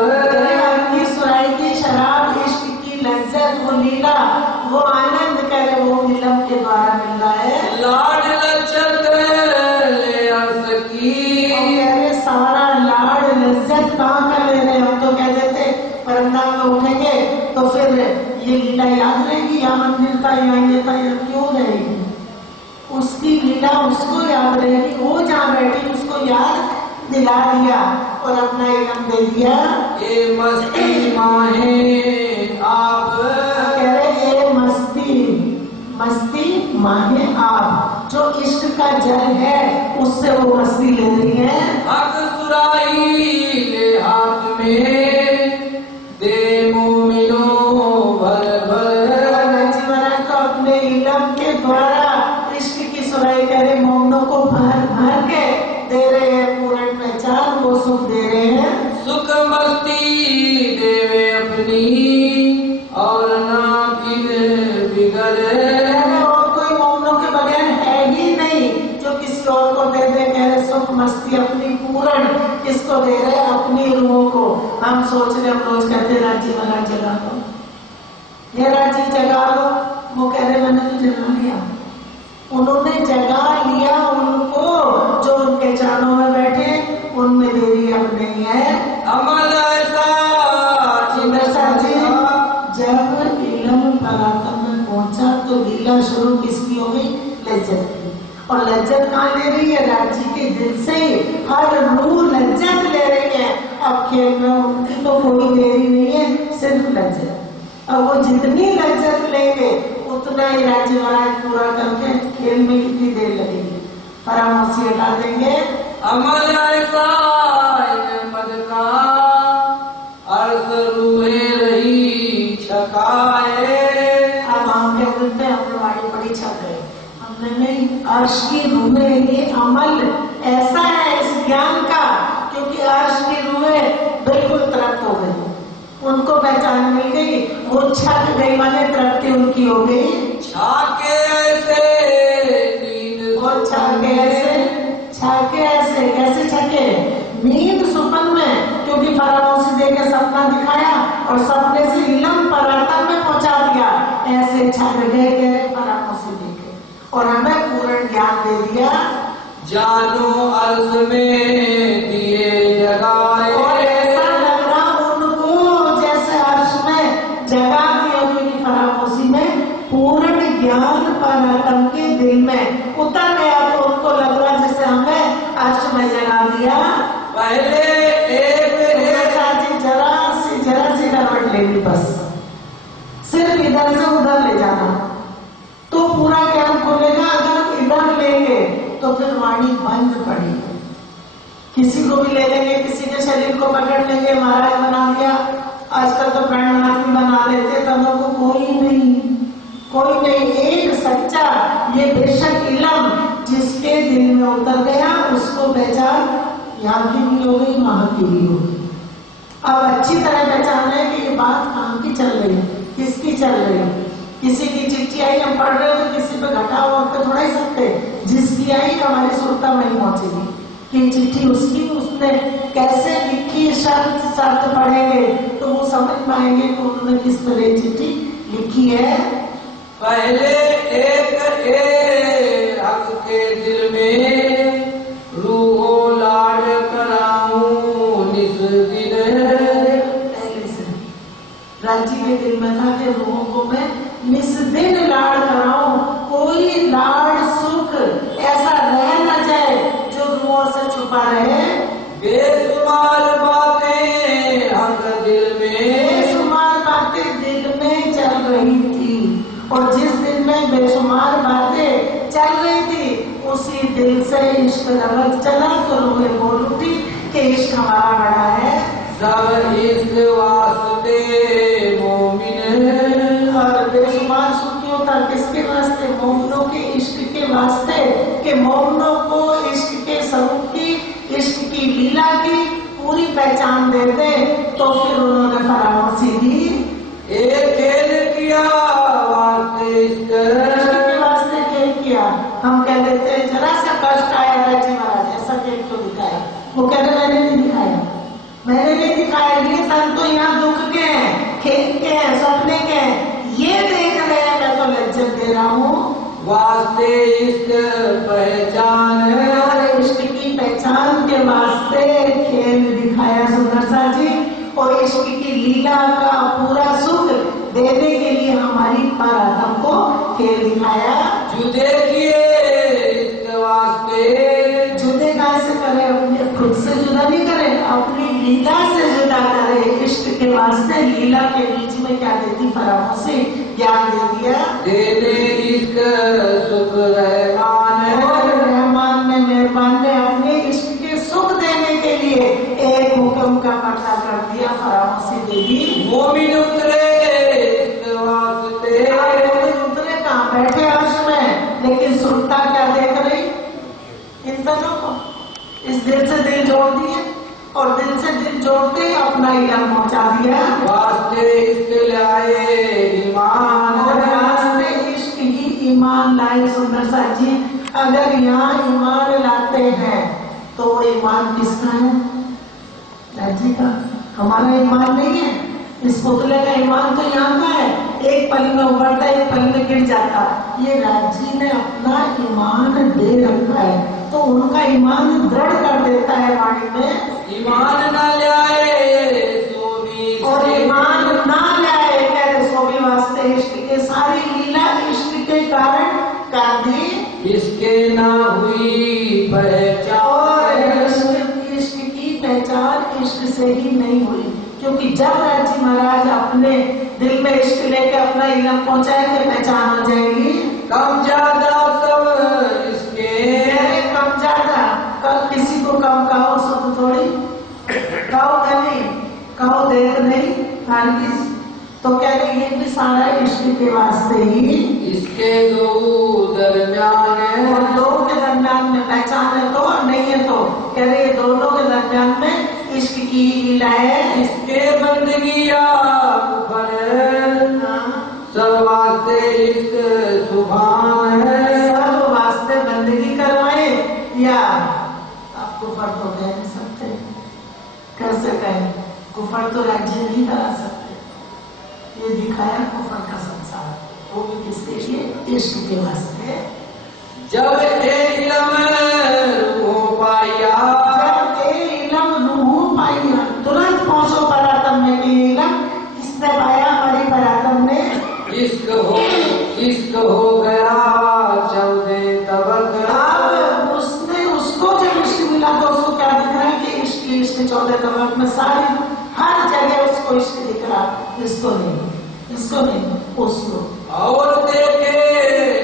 की सुराई की शराब, इश्क की लज्जत, वो लीला, वो आनंद करे वो इलम के द्वारा मिल रहा है। लाड लज्जत ले सकी, सारा लाड लज्जत कहाँ का ले रहे? हम तो कह देते परंदा में उठेंगे तो फिर ये लीला याद रहेगी, या मंदिर था या ये था, या क्यों रहेगी? उसकी लीला उसको याद रहेगी, वो जहाँ बैठी उसको याद दिला दिया और अपना इलम दे दिया। ये मस्ती माहे आप, कह रहे ये मस्ती माहे आप, जो इश्क का जल है उससे वो मस्ती ले रही है। हक सुराही ले हाथ में, नहीं और ना बिन बिगड़े। और कोई मोमनों के बगैर है ही नहीं जो किसी और को दे दे, कह रहे सुख मस्ती अपनी पूर्ण, किसको दे रहे अपनी रूहों को। हम सोच रहे, हम रोज कहते राजी महाराज जगा दो, ये राजी जगा लो, वो कह रहे मैंने तो जगा लिया। उन्होंने जगा लिया उनको जो उनके चरणों में बैठे, उनमें देरी अब नहीं है। अमल ऐसा जी, जब इलम परातम में पहुंचा तो लीला शुरू किसकी हो गई? लज्जत की। और लज्जत कहाँ ले रही है? राजी के दिल से हर रूह लज्जत ले रही है। अब खेल में उनकी तो कोई देरी नहीं है, सिर्फ लज्जत। अब वो जितनी लज्जत लेंगे उतना ही राज्य महाराज पूरा करके खेल में कितनी देर लगेगी, परामर्शी हटा देंगे। अमल ऐसा मद का अर्थ रूहे रही छकाए। अब हम क्या बोलते हैं, हम वाणी बड़ी छक गए, हमने नहीं अर्श की रूहें, ये अमल ऐसा है इस ज्ञान का, क्योंकि अर्श की रूहें बिल्कुल तृप्त हो गई, उनको पहचान मिल गई, वो छक गई, माने तृप्ति उनकी हो गई। छाके ऐसे नींद और छके ऐसे कैसे छके? नींद सुपन में, क्योंकि फरामोशी दे के सपना दिखाया और सपने से इलम परातम में पहुंचा दिया, ऐसे छक गए कह फरामोशी दे के, और हमें पूर्ण ज्ञान दे दिया। जानो अर्ज में दिए जगाए। और ऐसा लग रहा उनको जैसे अर्श में जगा दिया, क्योंकि फरामोशी में पूर्ण ज्ञान परातम के दिल में उतर गया, तो उनको लग रहा जैसे हमें अर्श में जगा दिया। पहले एक जरा सी गड़बड़ लेगी, बस सिर्फ इधर से उधर ले जाना तो पूरा ज्ञान खुलेगा। अगर इधर लेंगे तो फिर वाणी बंद पड़ेगी। किसी को भी ले लेंगे, किसी के शरीर को पकड़ लेंगे, महाराज बना दिया, आजकल तो प्राणनाथ भी बना लेते, तब को कोई नहीं। एक सच्चा ये बेशक इलम जिसके दिल में उतर गया, उसको पहचान यहाँ की भी हो गई, वहां की भी हो गई। अब अच्छी तरह पहचान है कि ये बात कहाँ की चल रही है, किसकी चल रही है। किसी की चिट्ठी आई, हम पढ़ रहे हो तो किसी पे घटाव वक्त थोड़ा ही सकते, जिसकी आई हमारी सुरता वही पहुंचेगी कि चिट्ठी उसकी, उसने कैसे लिखी, शर्त पढ़ेंगे तो वो समझ पाएंगे कि उन्होंने किस तरह चिट्ठी लिखी है। पहले एक हक के दिल में रूहो लाड कराऊं निस दिन। पहले से राजी के दिल में था कि रूहों को मैं निस दिन लाड कराऊं, कोई लाड सुख ऐसा रह न जाए जो रूहों से छुपा रहे। बेशुमार बातें हक दिल में, बेशुमार बातें दिल में चल रही थी, और जिस दिल में बेशुमार बातें चल रही थी उसी दिल से इश्क रगड़ चला, तो रूहें बोल उठी कि इश्क हमारा बड़ा है। सब इश्क वास्ते मोमिन। और बेशुमार सुख क्यों था, किसके वास्ते? मोमिनों के इश्क के वास्ते, कि मोमिनों को इश्क के स्वरूप की, इश्क की लीला की पूरी पहचान देते, तो फिर उन्होंने फरामोशी दी। एक खेल किया वास्ते इश्क के वास्ते खेल किया। हम कह देते हैं जरा सा कष्ट आया राजी महाराज, ऐसा खेल क्यों दिखाया? वो कह रहे मैंने नहीं दिखाया, मैंने नहीं दिखाया, ये तन तो यहाँ दुख के हैं, खेल के हैं, सपने के हैं, ये देख रहे हैं, मैं तो लज्जत दे रहा हूँ। वास्ते इश्क पहचान, और इश्क की पहचान के वास्ते खेल दिखाया सुंदर सा जी, और इश्क की लीला का पूरा सुख देने के लिए हमारी परातम को खेल दिखाया। जुदे किए इश्क वास्ते, जुदे कैसे करे? अपने खुद से जुदा नहीं करे, अपनी लीला से जुदा करे। इश्क के वास्ते लीला के बीच में क्या देती फरामोशी? ज्ञान दे दिया। देने इश्क सुख रहमान, और रहमान ने, मेहरबान ने अपने इश्क के सुख देने के लिए एक हुक्म का पर्दा कर दिया, फरामोशी दे दी। मोमिन उतरे इश्क वास्ते, उतरे कहाँ? बैठे अर्श में, लेकिन सुनता क्या देख रही? इन दोनों को इस दिल से दिल जोड़ दिए, और दिल से दिल जोड़ते अपना इलम पहुंचा दिया। वास्ते फरमाई सुंदर साहब जी, अगर यहाँ ईमान लाते हैं तो वो ईमान किसका है? राजी का। हमारा ईमान नहीं है, इस पुतले का ईमान तो यहाँ का है, एक पल में उभरता है, एक पल में गिर जाता। ये राजी ने अपना ईमान दे रखा है, तो उनका ईमान दृढ़ कर देता है वाणी में। ईमान न लाए सो भी और ईमान ना लाए कहते सो भी वास्ते इश्क के, सारी लीला इश्क के कारण कर दी, इसके ना हुई पहचान। और इश्क की पहचान इश्क से ही नहीं हुई, क्योंकि जब राजी महाराज अपने दिल में इश्क लेके अपना इलम पहुंचाएंगे पहचान हो जाएगी। कम ज्यादा सब इसके, कम ज्यादा, कल किसी को कम कहो सब थोड़ी, कहो नहीं, कहो देख नहीं, हरगिज। तो कह रही ये भी सारा इश्क के वास्ते ही, इसके दो दरमियान है, और दो के दरमियान में पहचान है तो और नहीं है तो, कह रहे ये दोनों के दरमियान में इश्क की लीला है। इसके बंदगी कुफर सब वास्ते इश्क सुभान है, सब वास्ते बंदगी करवाए या आप कुफर तो कह नहीं सकते, कैसे कहें? कुफर तो राज्य नहीं करा सकते, ये दिखाया कुफर का संसार, वो भी किसके लिए? इश्क के वास्ते। जब इलम हो पाया, जब इलम रूह पाया, तुरंत पहुंचो परातम में कि इलम किसने पाया? हमारी परातम ने। इश्क हो गया चौदे तबक। अब उसने, उसको जब इश्क मिला तो उसको क्या दिख रहा है कि इश्क 14 तबक में सारी हर जगह उसको इश्क दिख रहा, इसको नहीं, इसको नहीं, उसको। और देखे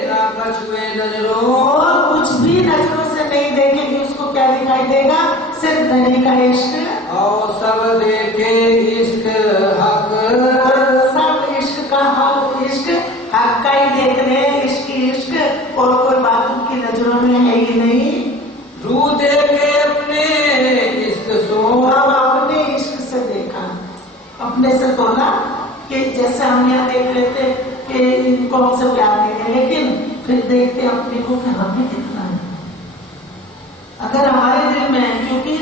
ना कछुए नजरों, और कुछ भी नजरों से नहीं देखेगी, उसको क्या दिखाई देगा? सिर्फ धनी का इश्क। और सब देखे इश्क हक, सब इश्क का हक, इश्क हक का ही देख रहे हैं, इश्क और कोई बात उनकी नजरों में है ही नहीं। रूह देखे अपने इश्क सो, अब अपने इश्क से देखा, अपने से तोला कि जैसे हम यहाँ देख लेते कि इनको हमसे प्यार नहीं है, लेकिन फिर देखते अपने को कि हमें कितना है। अगर हमारे दिल में है, क्योंकि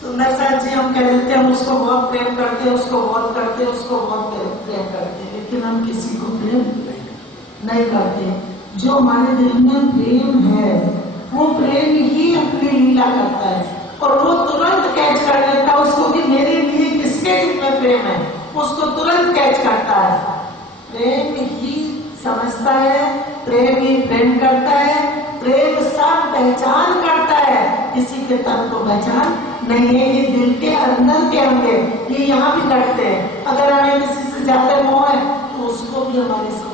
सुंदर साहब जी हम कह देते हैं हम उसको बहुत प्रेम करते हैं, उसको बहुत करते हैं, उसको बहुत प्रेम करते हैं, लेकिन हम किसी को प्रेम नहीं करते। जो हमारे दिल में प्रेम है वो प्रेम ही अपनी लीला करता है, और वो तुरंत कैच कर लेता है उसको कि मेरे लिए किसके दिल में प्रेम है, उसको तुरंत कैच करता है। प्रेम ही समझता है, प्रेम ही प्रेम करता है, प्रेम सब पहचान करता है, किसी के तन को पहचान नहीं है। ये दिल के अंदर के अंगे ये यहाँ भी करते हैं। अगर हमें किसी से ज्यादा मोह है तो उसको भी हमारे से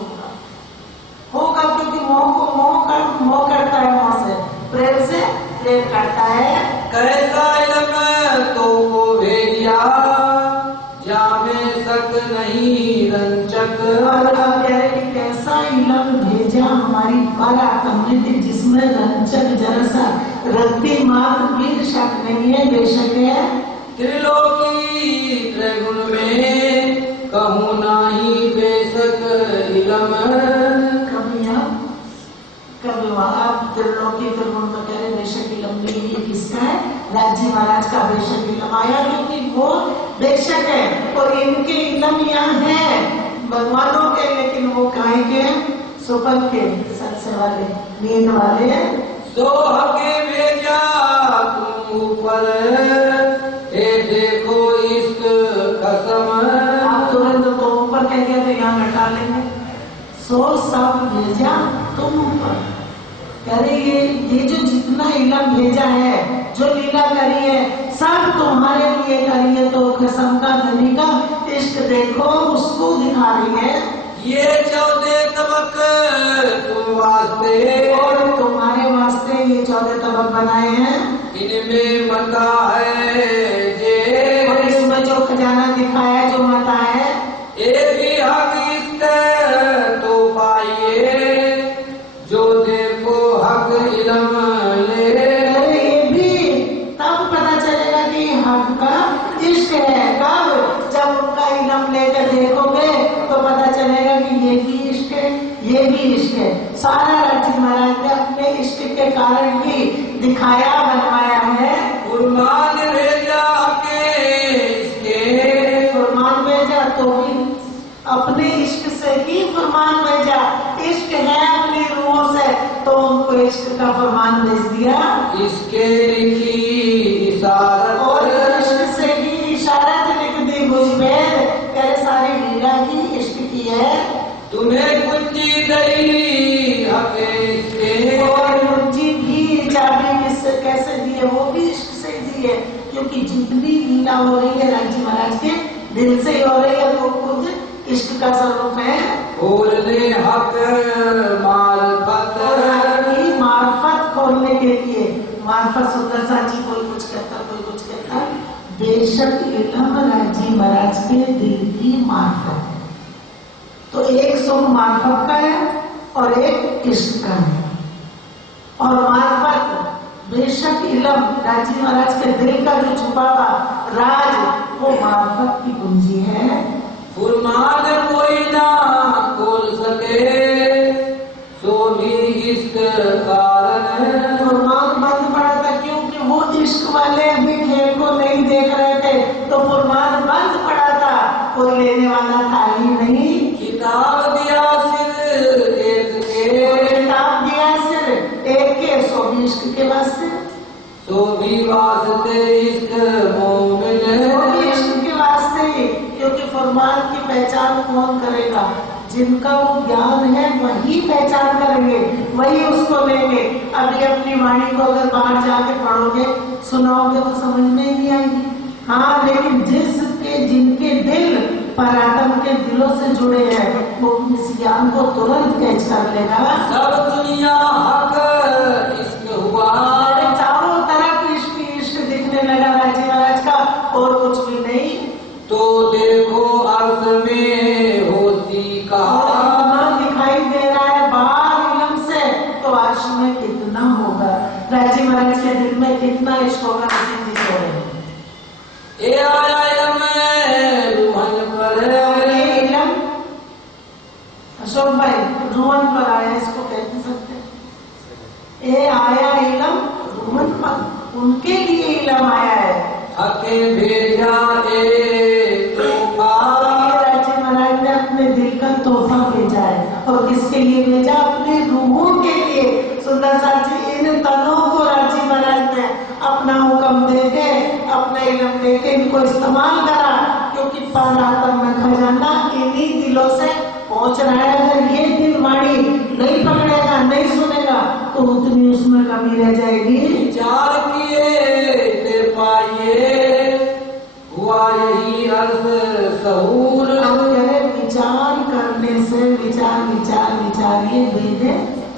होगा, क्योंकि मोह करता है, मोह से, प्रेम से प्रेम करता है। कैसा इलम तो को भेजिया जामे सक नहीं रंचक। और अब कह रहे कि कैसा इलम भेजा हमारी परातम ने, जिसमें रंचक जरा सा रत्ती मात्र भी शक नहीं है, बेशक है। त्रिलोकी त्रिगुण में कहूँ नाही बेशक इलम। कभी वहां त्रिलोकी त्रिगुण में कह रहे बेशक इलम नहीं, ये किसका है? राजी महाराज का बेशक इलम आया, क्योंकि वो बेशक है और इनके इलम यहाँ है भगवानों के, लेकिन वो काहे के? सुपर के, सत्य वाले, नींद वाले। सोह के भेजा तुम ऊपर ए देखो इश्क कसम। आप तुरंत तो ऊपर कह गया तो यहाँ घटा लेंगे। सो सब भेजा तुम ऊपर, कह रहे ये जो जितना इलम भेजा है, जो लीला करी है, सब तुम्हारे लिए करी है, तो कसम का धनी का इश्क देखो उसको दिखा रही है। ये 14 तबक तुम वास्ते, और तुम्हारे वास्ते ये 14 तबक बनाए हैं। इनमें मता है जे, और इसमें जो खजाना दिखाया है, जो मता है, ए भी हक इश्क तो पाइए जो देखो हक इलम ले। ये भी तब पता चलेगा कि हक का इश्क है। कब? जब उनका इलम लेकर देखोगे तो पता चलेगा कि ये भी इश्क है, ये भी इष्ट है। सारा राज्य महाराज ने अपने इष्ट के कारण ही दिखाया बनवाया है। फुरमान भेजा के फुरमान भेजा तो भी अपने इष्ट से ही फुरमान भेजा। इष्ट है अपनी रूहों से तो उनको इष्ट का फुरमान भेज दिया। इसके लिखी इशारत और इष्ट से ही इशारत लिख दी मुझ में। तेरे सारी लीला ही इष्ट की है। तुम्हें कुंजी दई हके और कुंजी भी चाबी किससे कैसे दी है? वो भी इष्ट से दी है, क्योंकि जितनी लीला हो रही है राज्य महाराज के दिल से ही हो रही है। वो खुद इष्ट का स्वरूप है। खोलने हक मार्फत मार्फत खोलने के लिए मार्फत सुंदर साची कोई कुछ कहता कोई कुछ कहता। बेशक इलम राज्य महाराज के दिल की मार्फत है। तो एक सुख मार्फत का है और एक इष्ट का है। और मार्फत बेशक इलम राज्य महाराज के दिल का जो छुपा हुआ राज वो मार्फत की कुंजी है। फुरमान कोई ना खोल सके सो भी इश्क कारण। फुरमान बंद पड़ा था क्योंकि वो इश्क वाले अभी खेल को नहीं देख रहे थे, तो फुरमान बंद पड़ा था। कोई लेने वाला था ही नहीं। किताब दिया सिर एक के किताब दिया सिर एक के सो भी इश्क के वास्ते। सो भी वास्ते इश्क मोमिन वो भी इश्क के वास्ते ही, क्योंकि फुरमान की पहचान कौन करेगा? जिनका वो ज्ञान है वही पहचान करेंगे, वही उसको लेंगे। अभी अपनी वाणी को अगर बाहर जाके पढ़ोगे सुनाओगे तो समझ में नहीं आएगी। हाँ, लेकिन जिनके दिल परात्म के दिलों से जुड़े हैं वो इस ज्ञान को तुरंत कैच कर लेगा। सब दुनिया हक इश्क हुआ। चारों तरफ इश्क दिखने लगा राज्य महाराज का और कुछ भी नहीं। तो देखो अर्थ में होती का दिखाई दे रहा है बाहर इलम से, तो अर्श में कितना होगा? राज्य महाराज के दिल में कितना इश्क होगा? ए आया इलम रूहन पर इलम अशोक भाई रूहन पर आया, इसको कह नहीं सकते। ए आया इलम रूहन पर, उनके लिए इलम आया है। हके भेजा राज्य महाराज ने अपने दिल का तोहफा भेजा है। और किसके लिए भेजा? अपने रूहों के लिए। सुंदर साची इन तनों को राज्य महाराज ने अपना हुक्म दे के अपना इलम दे के इनको इस्तेमाल करा, क्योंकि परात्म में खजाना इन्हीं दिलों से पहुंच रहा है। अगर ये दिल वाणी नहीं पकड़ेगा नहीं सुनेगा तो उतनी उसमें कमी रह जाएगी। विचार किए पाइए हुआ यही अर्थ सहूर। अब कहे विचार करने से विचार ये भेदे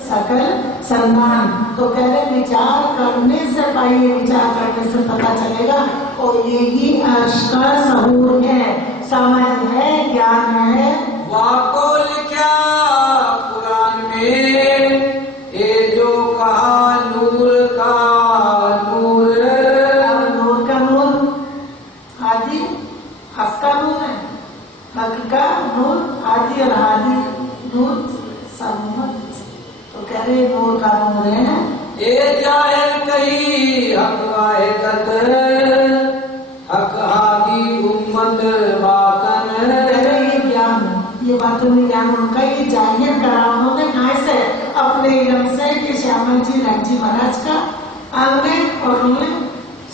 सकल सम्मान। तो कह रहे विचार करने से पाइए, विचार करने से पता चलेगा। और यही अर्श का सहूर है, समझ है, ज्ञान है। वाको लिखा कुरान में ये जो कहा नूर का नूर। नूर का नूर आदि हक का नूर है। हक का नूर आदि और आदि नूर सम्मत। तो कह रहे नूर का नूर है। ए जाहिर कही हक वाहिदत हक आदि उम्मत बातन। ये ज्ञान, ये बातों में ज्ञान उनका ये जाहिर करा उन्होंने कहा से अपने इलम से कि श्यामल जी राज्य महाराज का अंग है और उन्हें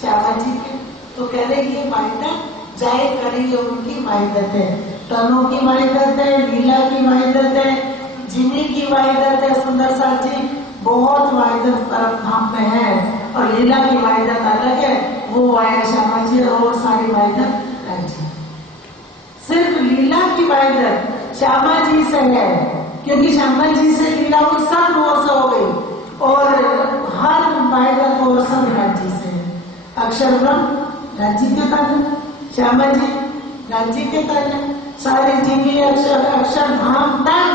श्यामल जी के। तो कह रहे ये वाहिदत जाहिर करी जो उनकी वाहिदत है। तनों की वाहिदत है, लीला की वाहिदत है, जिमी की वाहिदत है। सुंदर साची बहुत वाहिदत परम धाम में है और लीला की वाहिदत अलग है। वो आया श्यामल जी और सारी वाहिदत राज्य। सिर्फ लीला की वाहिदत श्यामा जी से है, क्योंकि श्यामा जी से लीला वो सब ओर से हो गई और हर वाहिदत और सब राज्य से है। अक्षर ब्रह्म राज्य के तन, श्यामा जी राज्य के तन, सारे जीवी अक्षर धाम तक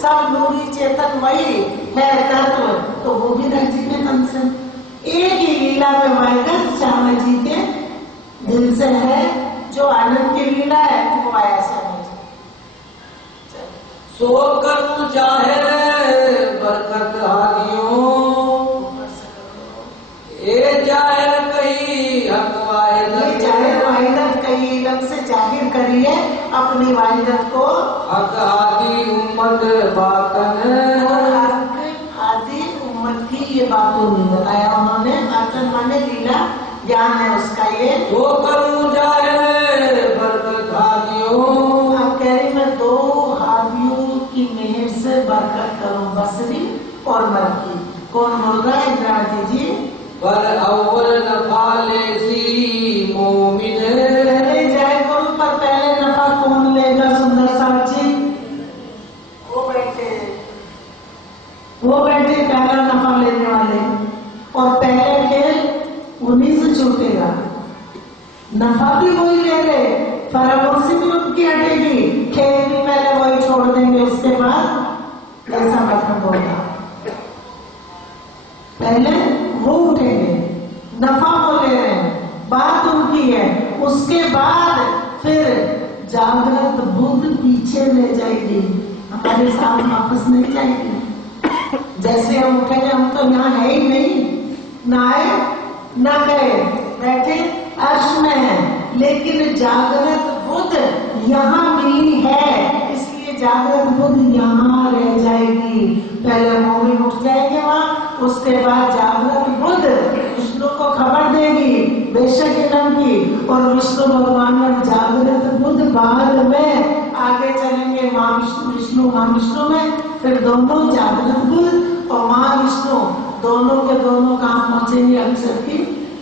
सब नूरी चेतन वही है तत्व, तो वो भी राज्य के तन से। एक ही लीला में वाहिदत श्यामा जी के दिल से है। जो आनंद की लीला है वो आया श्यामा जी। सो करूं चाहे बरकत हादियों ए जाहिर कही हक वाहिदत जाहिर वाहिदत कही इल्म से जाहिर करिए अपनी वाहिदत को हक हादी उम्मत बातन और हक हादी उम्मत की ये बातों नहीं बताया उन्होंने। बातन माने लीला ज्ञान है उसका ये। सो करूं जाहिर बरकत हादियों आप कह रही मैं दो हादियों की मेहर से बरकत करूं, बसरी और मरकी। कौन बोल रहा है इंद्रावती जी? पर अव्वल नफा लेसी मोमिन पहले जाए करूं पर पहले नफा कौन लेगा? सुंदर साहब जी वो बैठे पहला नफा लेने वाले और पहले खेल उन्हीं से छूटेगा। नफा भी वही ले रहे, फरामोशी भी उनकी हटेगी, खेल भी पहले वही छोड़ देंगे, उसके बाद ऐसा मतलब होगा। पहले वो उठेंगे, नफा वो ले रहे हैं, बात उनकी है, उसके बाद फिर जागृत बुद्ध पीछे ले जाएगी, हमारे साथ वापस नहीं जाएगी। जैसे हम उठेंगे, हम तो यहाँ है ही नहीं, ना आए ना गए, बैठे अर्श में है, लेकिन जागृत बुद्ध यहाँ मिली है, इसलिए जागृत बुद्ध यहाँ रह जाएगी। पहले मोमिन उठ जाएंगे वहाँ, उसके बाद जागृत बुद्ध विष्णु को खबर देगी बेशक इल्म की, और विष्णु भगवान और जागृत बुद्ध बाद में आगे चलेंगे माँ विष्णु माँ विष्णु में, फिर दोनों जागृत बुद्ध और माँ विष्णु दोनों के दोनों कहाँ पहुंचेंगे? अक्षर की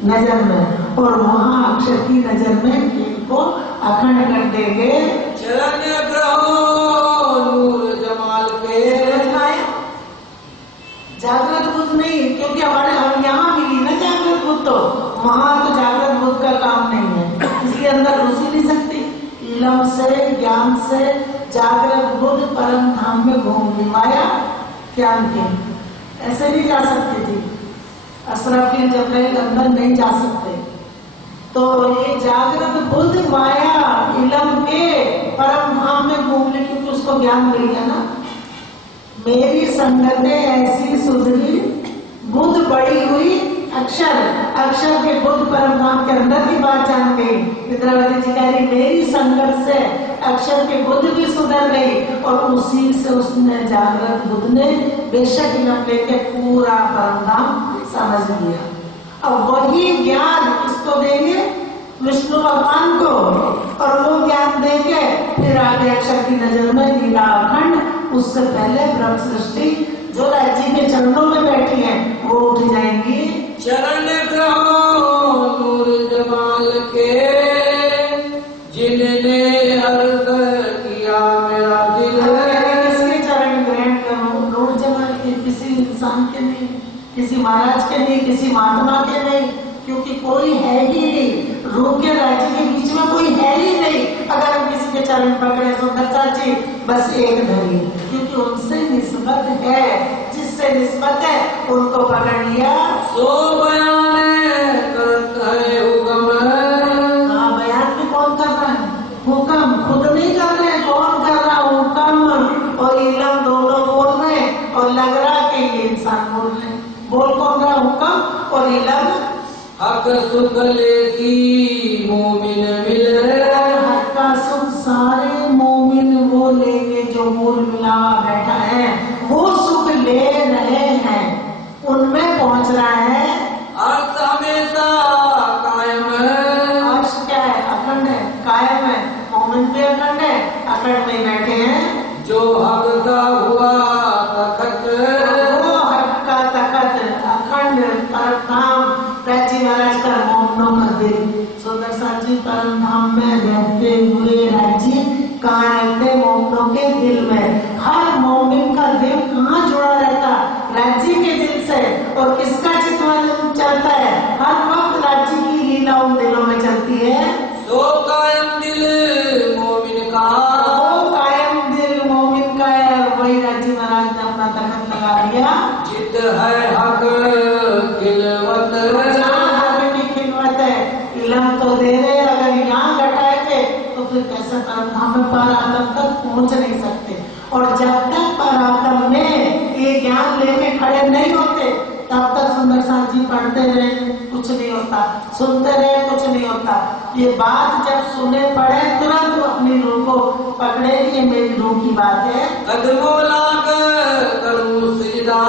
नजर में, और वहाँ अक्षर की नजर में खेल को अखंड कर देंगे। चरण ग्रहो नूर जमाल के जागृत बुद्ध नहीं, क्योंकि हमारे हम यहाँ मिली ना जागृत बुद्ध, तो वहाँ तो जागृत बुद्ध का काम नहीं है, इसलिए अंदर घुस ही नहीं सकती। इल्म से ज्ञान से जागृत बुद्ध परम धाम में घूम माया ज्ञान की ऐसे नहीं जा सकती थी। असराफील जबरील अंदर नहीं जा सकते, तो ये जागृत बुद्ध माया इल्म के परम धाम में घूमने, क्योंकि उसको ज्ञान मिल गया ना। मेरी संगतें ऐसी सुधरी बुद्ध बड़ी हुई अक्षर, अक्षर के बुद्ध परम धाम के अंदर की बात जान गई। इंद्रावती जी कह रही मेरी संगत से अक्षर के बुद्ध भी सुधर गई, और उसी से उसने जागृत बुद्ध ने बेशक इल्म लेके पूरा परम धाम समझ लिया। अब वही ज्ञान इसको देंगे विष्णु भगवान को, और वो ज्ञान देंगे फिर आगे अक्षर की नजर में लीला अखंड। उससे पहले ब्रह्म सृष्टि जो राज्य के चरणों में बैठी है वो उठ जाएंगी। चरण ग्रहो नूर जमाल के जिनने अर्ज किया मेरा दिल। किसके चरण ग्रहण करो? नूर जमाल के, किसी इंसान के नहीं, किसी महाराज के नहीं, किसी महात्मा के नहीं, क्योंकि कोई है ही नहीं, रूप के राज्य के बीच में कोई है ही नहीं। अगर हम किसी के चरण पकड़े सुंदरता जी बस एक धरी, क्योंकि उनसे निस्बत है, जिससे निस्बत है उनको पकड़ लिया। सो बयान करता है हुक्म। हाँ, बयान भी कौन कर रहा है? हुक्म खुद नहीं कर रहे, कौन कर रहा? हुक्म और इल्म दोनों बोल रहे, और लग रहा कि ये इंसान बोल रहे। बोल कौन रहा? हुक्म और इल्म। हक सुख लेती मोमिन मिले। हक का सुख सारे मोमिन वो लेंगे जो मूल मिला बैठा है, वो सुख ले रहे हैं, उनमें पहुंच रहा है। अर्थ हमेशा कायम है। अर्श क्या है? अखंड है, कायम है, मोमिन पे अखंड है, अखंड में बैठे हैं। जो हक का हुआ तखत, वो हक का तखत अखंड परम धाम प्राची महाराज का मोमनों का दिल। सुंदर साथ जी परम धाम में रहते हुए राज्य कहाँ रहते? मोमनों के दिल में। हर मोमिन का दिल कहाँ जुड़ा रहता? राज्य के दिल से। और किसका चित्तवन चलता है? हर वक्त राज्य की लीला उन दिलों में चलती है। सो कायम दिल मोमिन का, वो कायम दिल मोमिन का है, और वही राज्य महाराज ने अपना तखत लगा दिया। जित है हक खिलवत, इल्म तो दे रहे, अगर यहाँ घटाए थे तो फिर कैसे परम धाम में पर आदम तक पहुंच नहीं सकते। और जब तक पराक्रम में ये ज्ञान लेके खड़े नहीं होते तब तक सुंदर साथ जी पढ़ते रहे कुछ नहीं होता, सुनते रहे कुछ नहीं होता। ये बात जब सुने पड़े तुरंत अपनी रूह को पकड़े, ये मेरी रूह की बात है। कदमों लाग करूं सीधा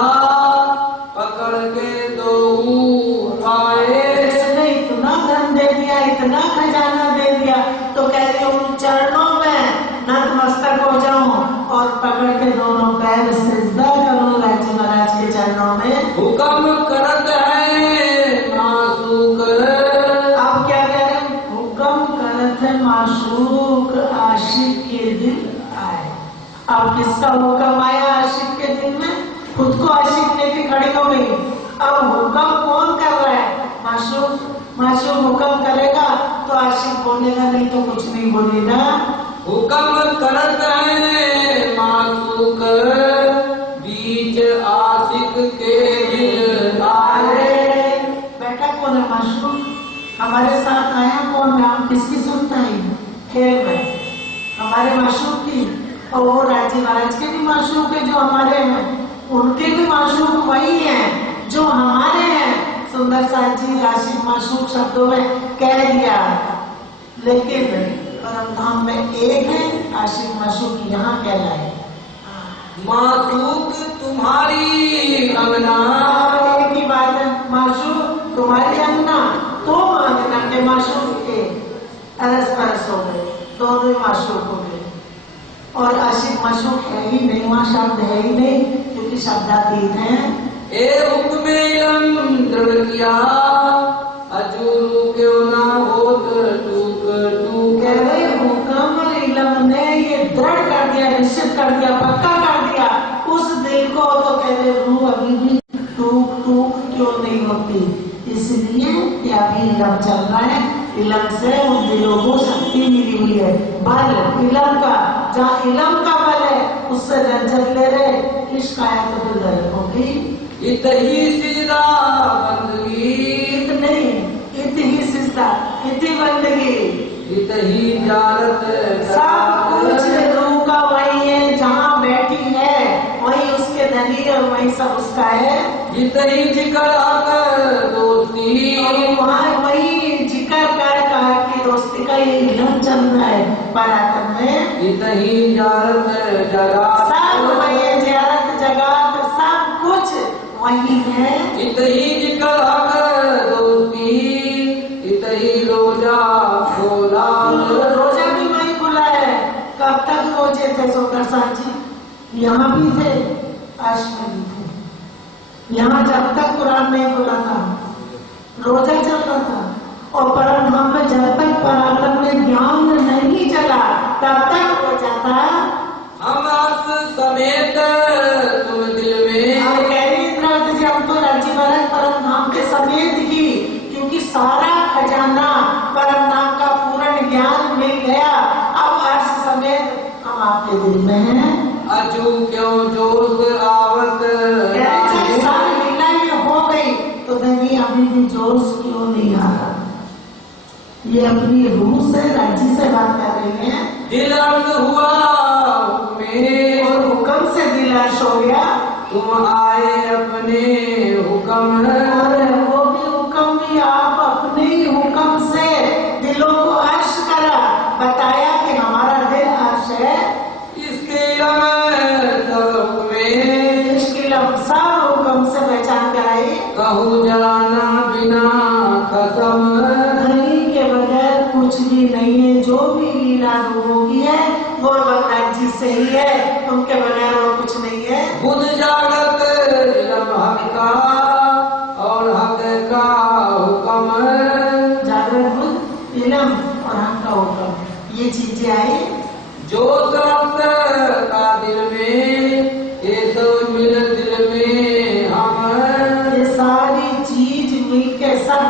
पकड़ के दो आए। इसने इतना धन दे दिया, इतना खजाना दे दिया, तो कह रही उन चरणों में नतमस्तक हो जाऊं और पकड़ के दोनों पैर सिजदा करूं राजी महाराज के चरणों में। हुक्म करत है मासूक। आप क्या कह रहे हैं? हुक्म करत है माशूक आशिक के दिल आए। अब किसका हुक्म आया आशिक के दिल में? खुद को आशिक लेके खड़ी हो गई। अब हुक्म कौन कर रहा है? माशूक। माशूक हुक्म करेगा तो आशिक बोलेगा, नहीं तो कुछ नहीं बोलेगा। हुक्म करत है मासूक बीच आशिक के दिल आए। बेटा कौन है? माशूक। हमारे साथ आया कौन है? हम किसकी सुनते हैं? खेल में हमारे माशूक की, और वो राजी महाराज के भी माशूक है जो हमारे हैं, उनके भी माशूक वही हैं जो हमारे हैं। सुंदर साथ जी आशिक माशूक शब्दों में कह दिया, लेकिन परमधाम में एक है आशिक माशूक यहाँ कहलाए। मासूक तुम्हारी अंगना। एक ही बात है, माशूक तुम्हारी अंगना, तो अंगना के माशूक के अरस परस हो गए, दोनों माशूक हो गए। और आशिक माशूक है ही नहीं, वहाँ शब्द है ही नहीं क्योंकि शब्दातीत है। ए हुक्म दृढ़ किया अजूरू क्यों ना होत टूक टूक। हुक्म इलम ने ये दृढ़ कर दिया, निश्चित कर दिया, पक्का कर दिया उस दिल को, तो कहते रूह अभी भी टूक टूक क्यों नहीं होती? इसलिए कि अभी इलम चल रहा है, इलम से उन दिलों को शक्ति मिली हुई है, बल इलम का। जहाँ इलम का बल है उससे रंजन ले रहे, इश्क आया तो फिर गए होगी। इतही सीधा बंदगी। इत नहीं, इत ही सिस्ता, इति बंदगी, इतही जारत सब कुछ रूह का वही है, जहाँ बैठी है वही उसके धनी है, वही सब उसका है। इतही जिक्र आकर दोस्ती। और वहाँ वही जिक्र कर कहा कि दोस्ती का ये इलम चल रहा है पराक्रम में। इतही जारत जगा सब वही है, जियारत जगात सब कुछ वही है। इतही जिक्र आकर दोस्ती। इतही रोजा खोला। रोजा भी वही खुला है। कब तक रोजे थे सुंदर साथ जी? यहाँ भी थे, काश में भी थे। यहाँ जब तक कुरान नहीं खुला था रोजा चल रहा था, और परमधाम में जब तक पराक्रम में ज्ञान नहीं चला तब तक रोजा था। हम आस समेत तुम दिल में। हम तो राज्य महाराज परमधाम के समेत ही, क्योंकि सारा खजाना परमधाम का पूर्ण ज्ञान मिल गया, अब अर्श समेत हम आपके दिल में हैं। अजू क्यों जोश आवत सारी लीला ये हो गई तो धनी अभी भी जोश क्यों नहीं आ रहा? ये अपनी रूह से राज्य से बात कर रही है। दिल अर्ज हुआ में और हुक्म से दिल अर्श हो गया, तुम आए अपने हुक्म। और वो भी हुक्म भी आप अपने ही हुक्म से दिलों को अर्श करा, बताया कि हमारा दिल अर्श है। इसके सब में इसके सब हुक्म से पहचान कराई। कहूँ जाना बिना खत्म। धनी के बगैर कुछ भी नहीं है, जो भी लीला लोगों की है वो भगवान जी से ही है, उनके बगैर और कुछ नहीं है। बुध जागत इलम हक का और हक का हुक्म। जागृत बुद्ध इलम और हक का हुक्म, ये चीजें आई। जो तत्व का दिल में ये सब मिल दिल में हम। ये सारी चीज मिलके सब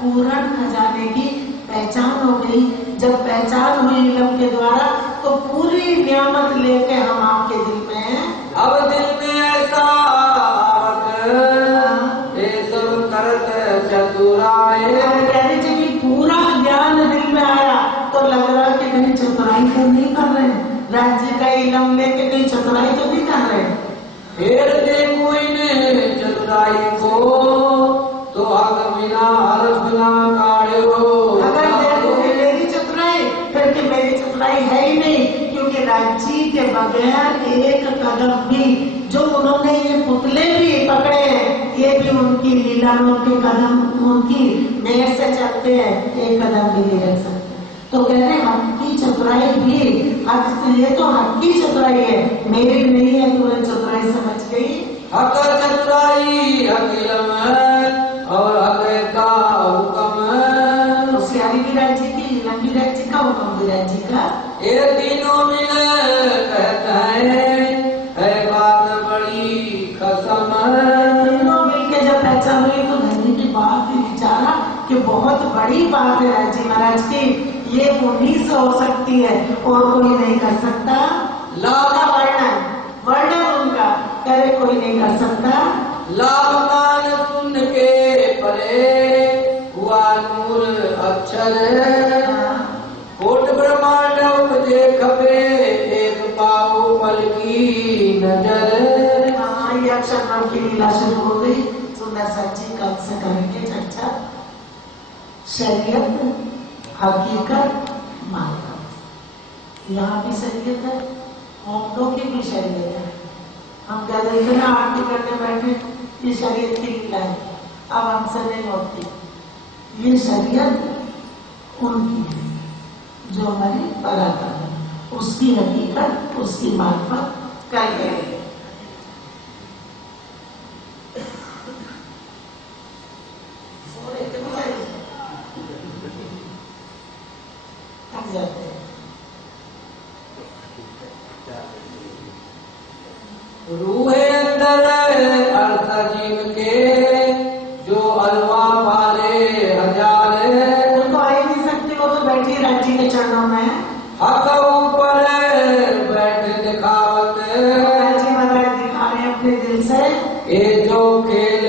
पूर्ण खजाने की पहचान हो गई। जब पहचान हुई इलम के द्वारा तो पूरी नियामत लेके हम आपके दिल में हैं। अब दिल में ऐसा ये सब करत चतुराए। कहते जब ये पूरा ज्ञान दिल में आया तो लग रहा कि नहीं चतुराई तो नहीं कर रहे, राज्य का इलम लेके कहीं चतुराई तो नहीं कर रहे। फेर दे कोई ने चतुराई को तो हक बिना हर्ष ना काढ़ो। अगर देखो कि मेरी चतुराई, फिर कि मेरी चतुराई है ही नहीं, क्योंकि राज्य के बगैर एक कदम भी, जो उन्होंने ये पुतले भी पकड़े हैं, ये भी उनकी लीला में उनके कदम उनकी नेर से चलते हैं, एक कदम भी नहीं रख सकते। तो कह रहे हक की चतुराई भी, हक ये तो हक की चतुराई है, मेरी नहीं है। तुम्हें चतुराई समझ गई? हक चतुराई हक इलम और हक का हुक्म, होशियारी भी राज्य की, इलम भी राज्य का, हुक्म भी राज्य का। ये तीनों मिल कहता है बात बड़ी कसम। तीनों मिलके जब पहचान हुई तो धनी की बात ही विचारा कि बहुत बड़ी बात है राज्य महाराज की, ये उन्हीं से हो सकती है और कोई नहीं कर सकता। लाभ वर्णन वर्णन उनका करे कोई नहीं कर सकता। लाभ कान सुन के परे हुआ नूर अक्षर, कोट ब्रह्मांड उपजे खबे एक पाओ पल की नजर। हाँ, ये अक्षर ब्रह्म की लीला शुरू हो गई। सुंदर सच्ची कल से करेंगे चर्चा। शरीयत, हकीकत, मार्ग। यहाँ भी शरीयत है, मोमनों की भी शरीयत है। हम क्या देखते हैं आरती करने बैठे, ये शरीयत की लीला है, अब हमसे नहीं होती। ये शरीयत उनकी है जो हमारी पराक्रम है, उसकी हकीकत, उसकी मार्फत कर गए। थक जाते हैं। रूहे अंदर अर्थ जीव के जो अलवा पारे हजार, वो तो आ ही नहीं सकती, वो तो बैठी राज्य के चरणों में। हक ऊपर बैठ दिखावत, राज्य महाराज दिखा रहे हैं अपने दिल से। ये जो खेल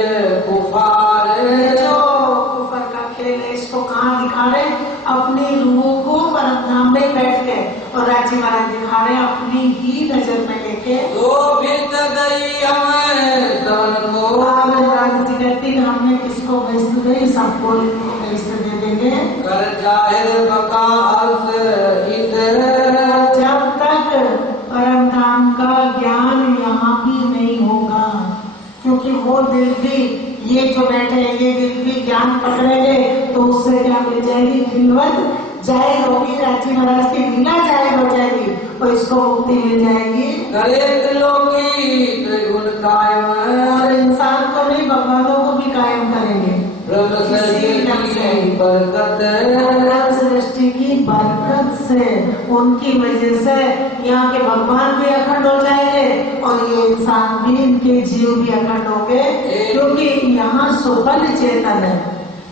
कुफार, जो कुफर का खेल है, इसको कहाँ दिखा रहे हैं? अपनी रूह को परमधाम में बैठ के, और राज्य महाराज दिखा रहे हैं अपनी ही नजर में लेके। तो भित दई हमें सन को, राजनीति करती हमने किसको बेचत गई, सबको बेचत दे देंगे। कर जाहिर बकास जब तक परमधाम का ज्ञान यहाँ भी नहीं होगा, क्योंकि वो दिल भी, ये जो बैठे हैं ये दिल भी ज्ञान पकड़ेंगे तो उससे क्या मिल जाएगी? खिलवत जाहिर होगी, राज्य महाराज की लीला जाहिर हो जाएगी और इसको मुक्ति मिल जाएगी। त्रिगुण कायम, और इंसान को नहीं, भगवानों को भी कायम करेंगे। सृष्टि की बरकत से, उनकी वजह से यहाँ के भगवान भी अखंड हो जाएंगे और ये इंसान भी, इनके जीव भी अखंड होंगे, क्योंकि यहाँ सुपल चेतन है।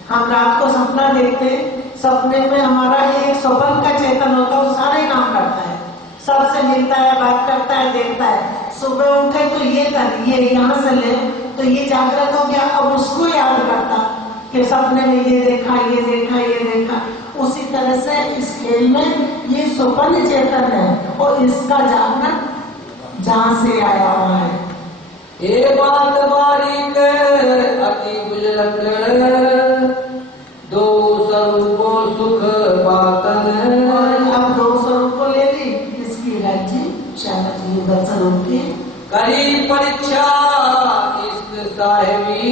हम रात को सपना देखते, सपने में हमारा एक स्वपन का चेतन होता है, वो सारे काम करता है, सबसे मिलता है, बात करता है, देखता है। सुबह उठे तो ये कर, ये यहाँ से ले, तो ये जागृत हो गया, अब उसको याद करता कि सपने में ये देखा, ये देखा, ये देखा। उसी तरह से इस खेल में ये स्वपन चेतन है और इसका जागरण जहाँ से आया हुआ है। ये बात बारीक अति बुजुर्ग, दो स्वरूपो सुख पातन। और अब दो स्वरूप ले ली, इसकी राज्य श्यामा जी स्वरूप की करी परीक्षा इष्ट साहेबी।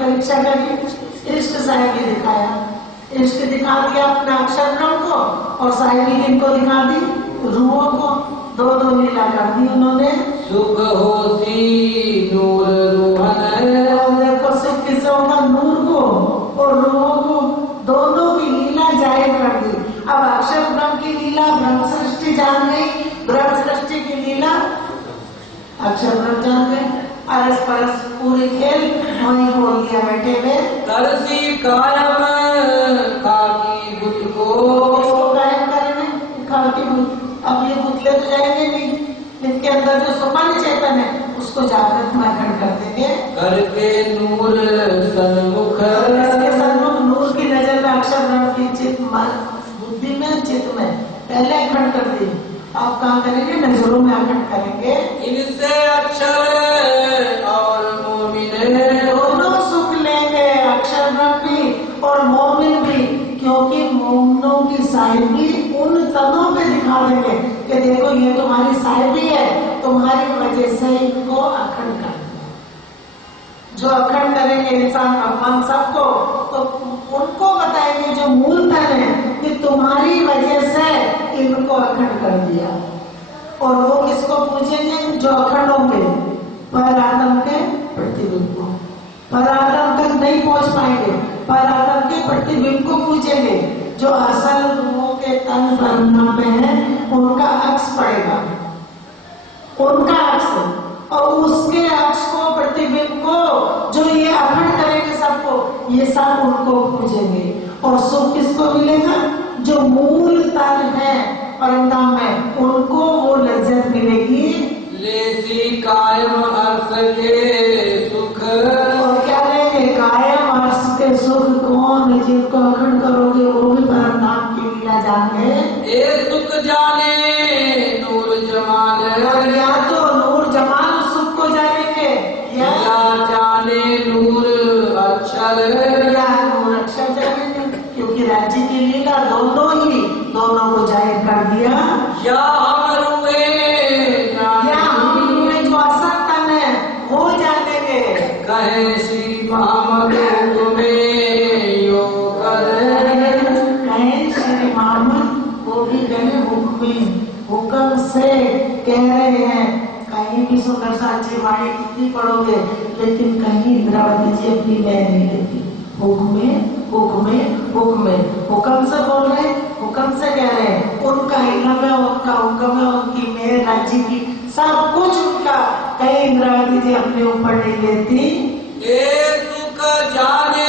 परीक्षा करी, इष्ट साहेबी दिखाया, इष्ट दिखा दिया अपने अक्षर ब्रह्म को, और साहेबी इनको दिखा दी रूहों को, दो दो लीला कर दी उन्होंने। सुख होती नूर रूहन, और देखो सुख किसे होगा? नूर को और रूहों को, दोनों की लीला जाहिर कर दी। अब अक्षर ब्रह्म की लीला ब्रह्म सृष्टि जान गई, ब्रह्म सृष्टि की लीला अक्षर ब्रह्म जान गए, अरस परस पूरी खेल वही बोल दिया बैठे हुए। तरसी कायम खाकी बुत को, इसको कायम करेंगे खाकी बुत। अब ये पुतले तो जाएंगे नहीं, इनके अंदर जो स्वपन चेतन है उसको जागृत में अखंड कर देंगे। करके नूर सन्मुख, इसके सन्मुख नूर की नजर में अक्षर ब्रह्म की चित्त बुद्धि में, चित्त में पहले अखंड कर दी, आप कहाँ करेंगे? नजरों में अखंड करेंगे। इनसे अक्षर और मोमिन दोनों सुख लेंगे, अक्षर भी और मोमिन भी, क्योंकि मोमिनों की साहिबी उन तनों पे दिखा देंगे कि देखो ये तुम्हारी साहिबी है, तुम्हारी वजह से इनको अखंड कर दिया। जो अखंड करेंगे इंसान अपन सबको, तो उनको बताएंगे जो मूल धन है कि तुम्हारी वजह से इनको अखंड कर दिया। और वो किसको पूछेंगे? जो अखंड होंगे, पर आत्म के प्रतिबिंब को। पर आत्म तक नहीं पहुंच पाएंगे, पर आत्म के प्रतिबिंब को पूछेंगे। जो असल रूहों के तन ब्रह्म पे है, उनका अक्ष पड़ेगा, उनका अक्ष, और उसके अक्ष को, प्रतिबिंब को, जो ये अखंड करेंगे सबको, ये सब उनको पूछेंगे। और सुख किसको मिलेगा? जो मूल तन है परमधाम में, उनको वो लज्जत मिलेगी। लेसी कायम अर्थ के सुख। और क्या कहेंगे? कायम अर्थ के सुख कौन? जिनको अखंड करोगे वो भी परमधाम की लीला जाने। ए सुख जाने नूर जमाल। और या तो नूर जमाल सुख को जानेंगे, या जाने नूर अक्षर, या नूर अक्षर जानेंगे, क्योंकि राज्य की लीला दोनों को जाहिर कर दिया। या हम रुए जो असल तन है वो जानेंगे। कहे श्री मोहम्मद तुम्हें यो कहे श्री मोहम्मद, वो भी कहे हुक्म से कह रहे हैं। कहीं भी सुंदर सा अच्छी वाणी कितनी पढ़ोगे, लेकिन कहीं इंद्रावती जी अपनी लय नहीं देती। हुक्मे हुक्मे हुक्मे, हुक्म से बोल रहे, हुक्म से कह रहे हैं। उनका इल्म है, उनका हुक्म है, उनकी मेहर राज्य की, सब कुछ उनका। कहीं इंद्रावती जी अपने ऊपर नहीं लेती। ए सुख जाने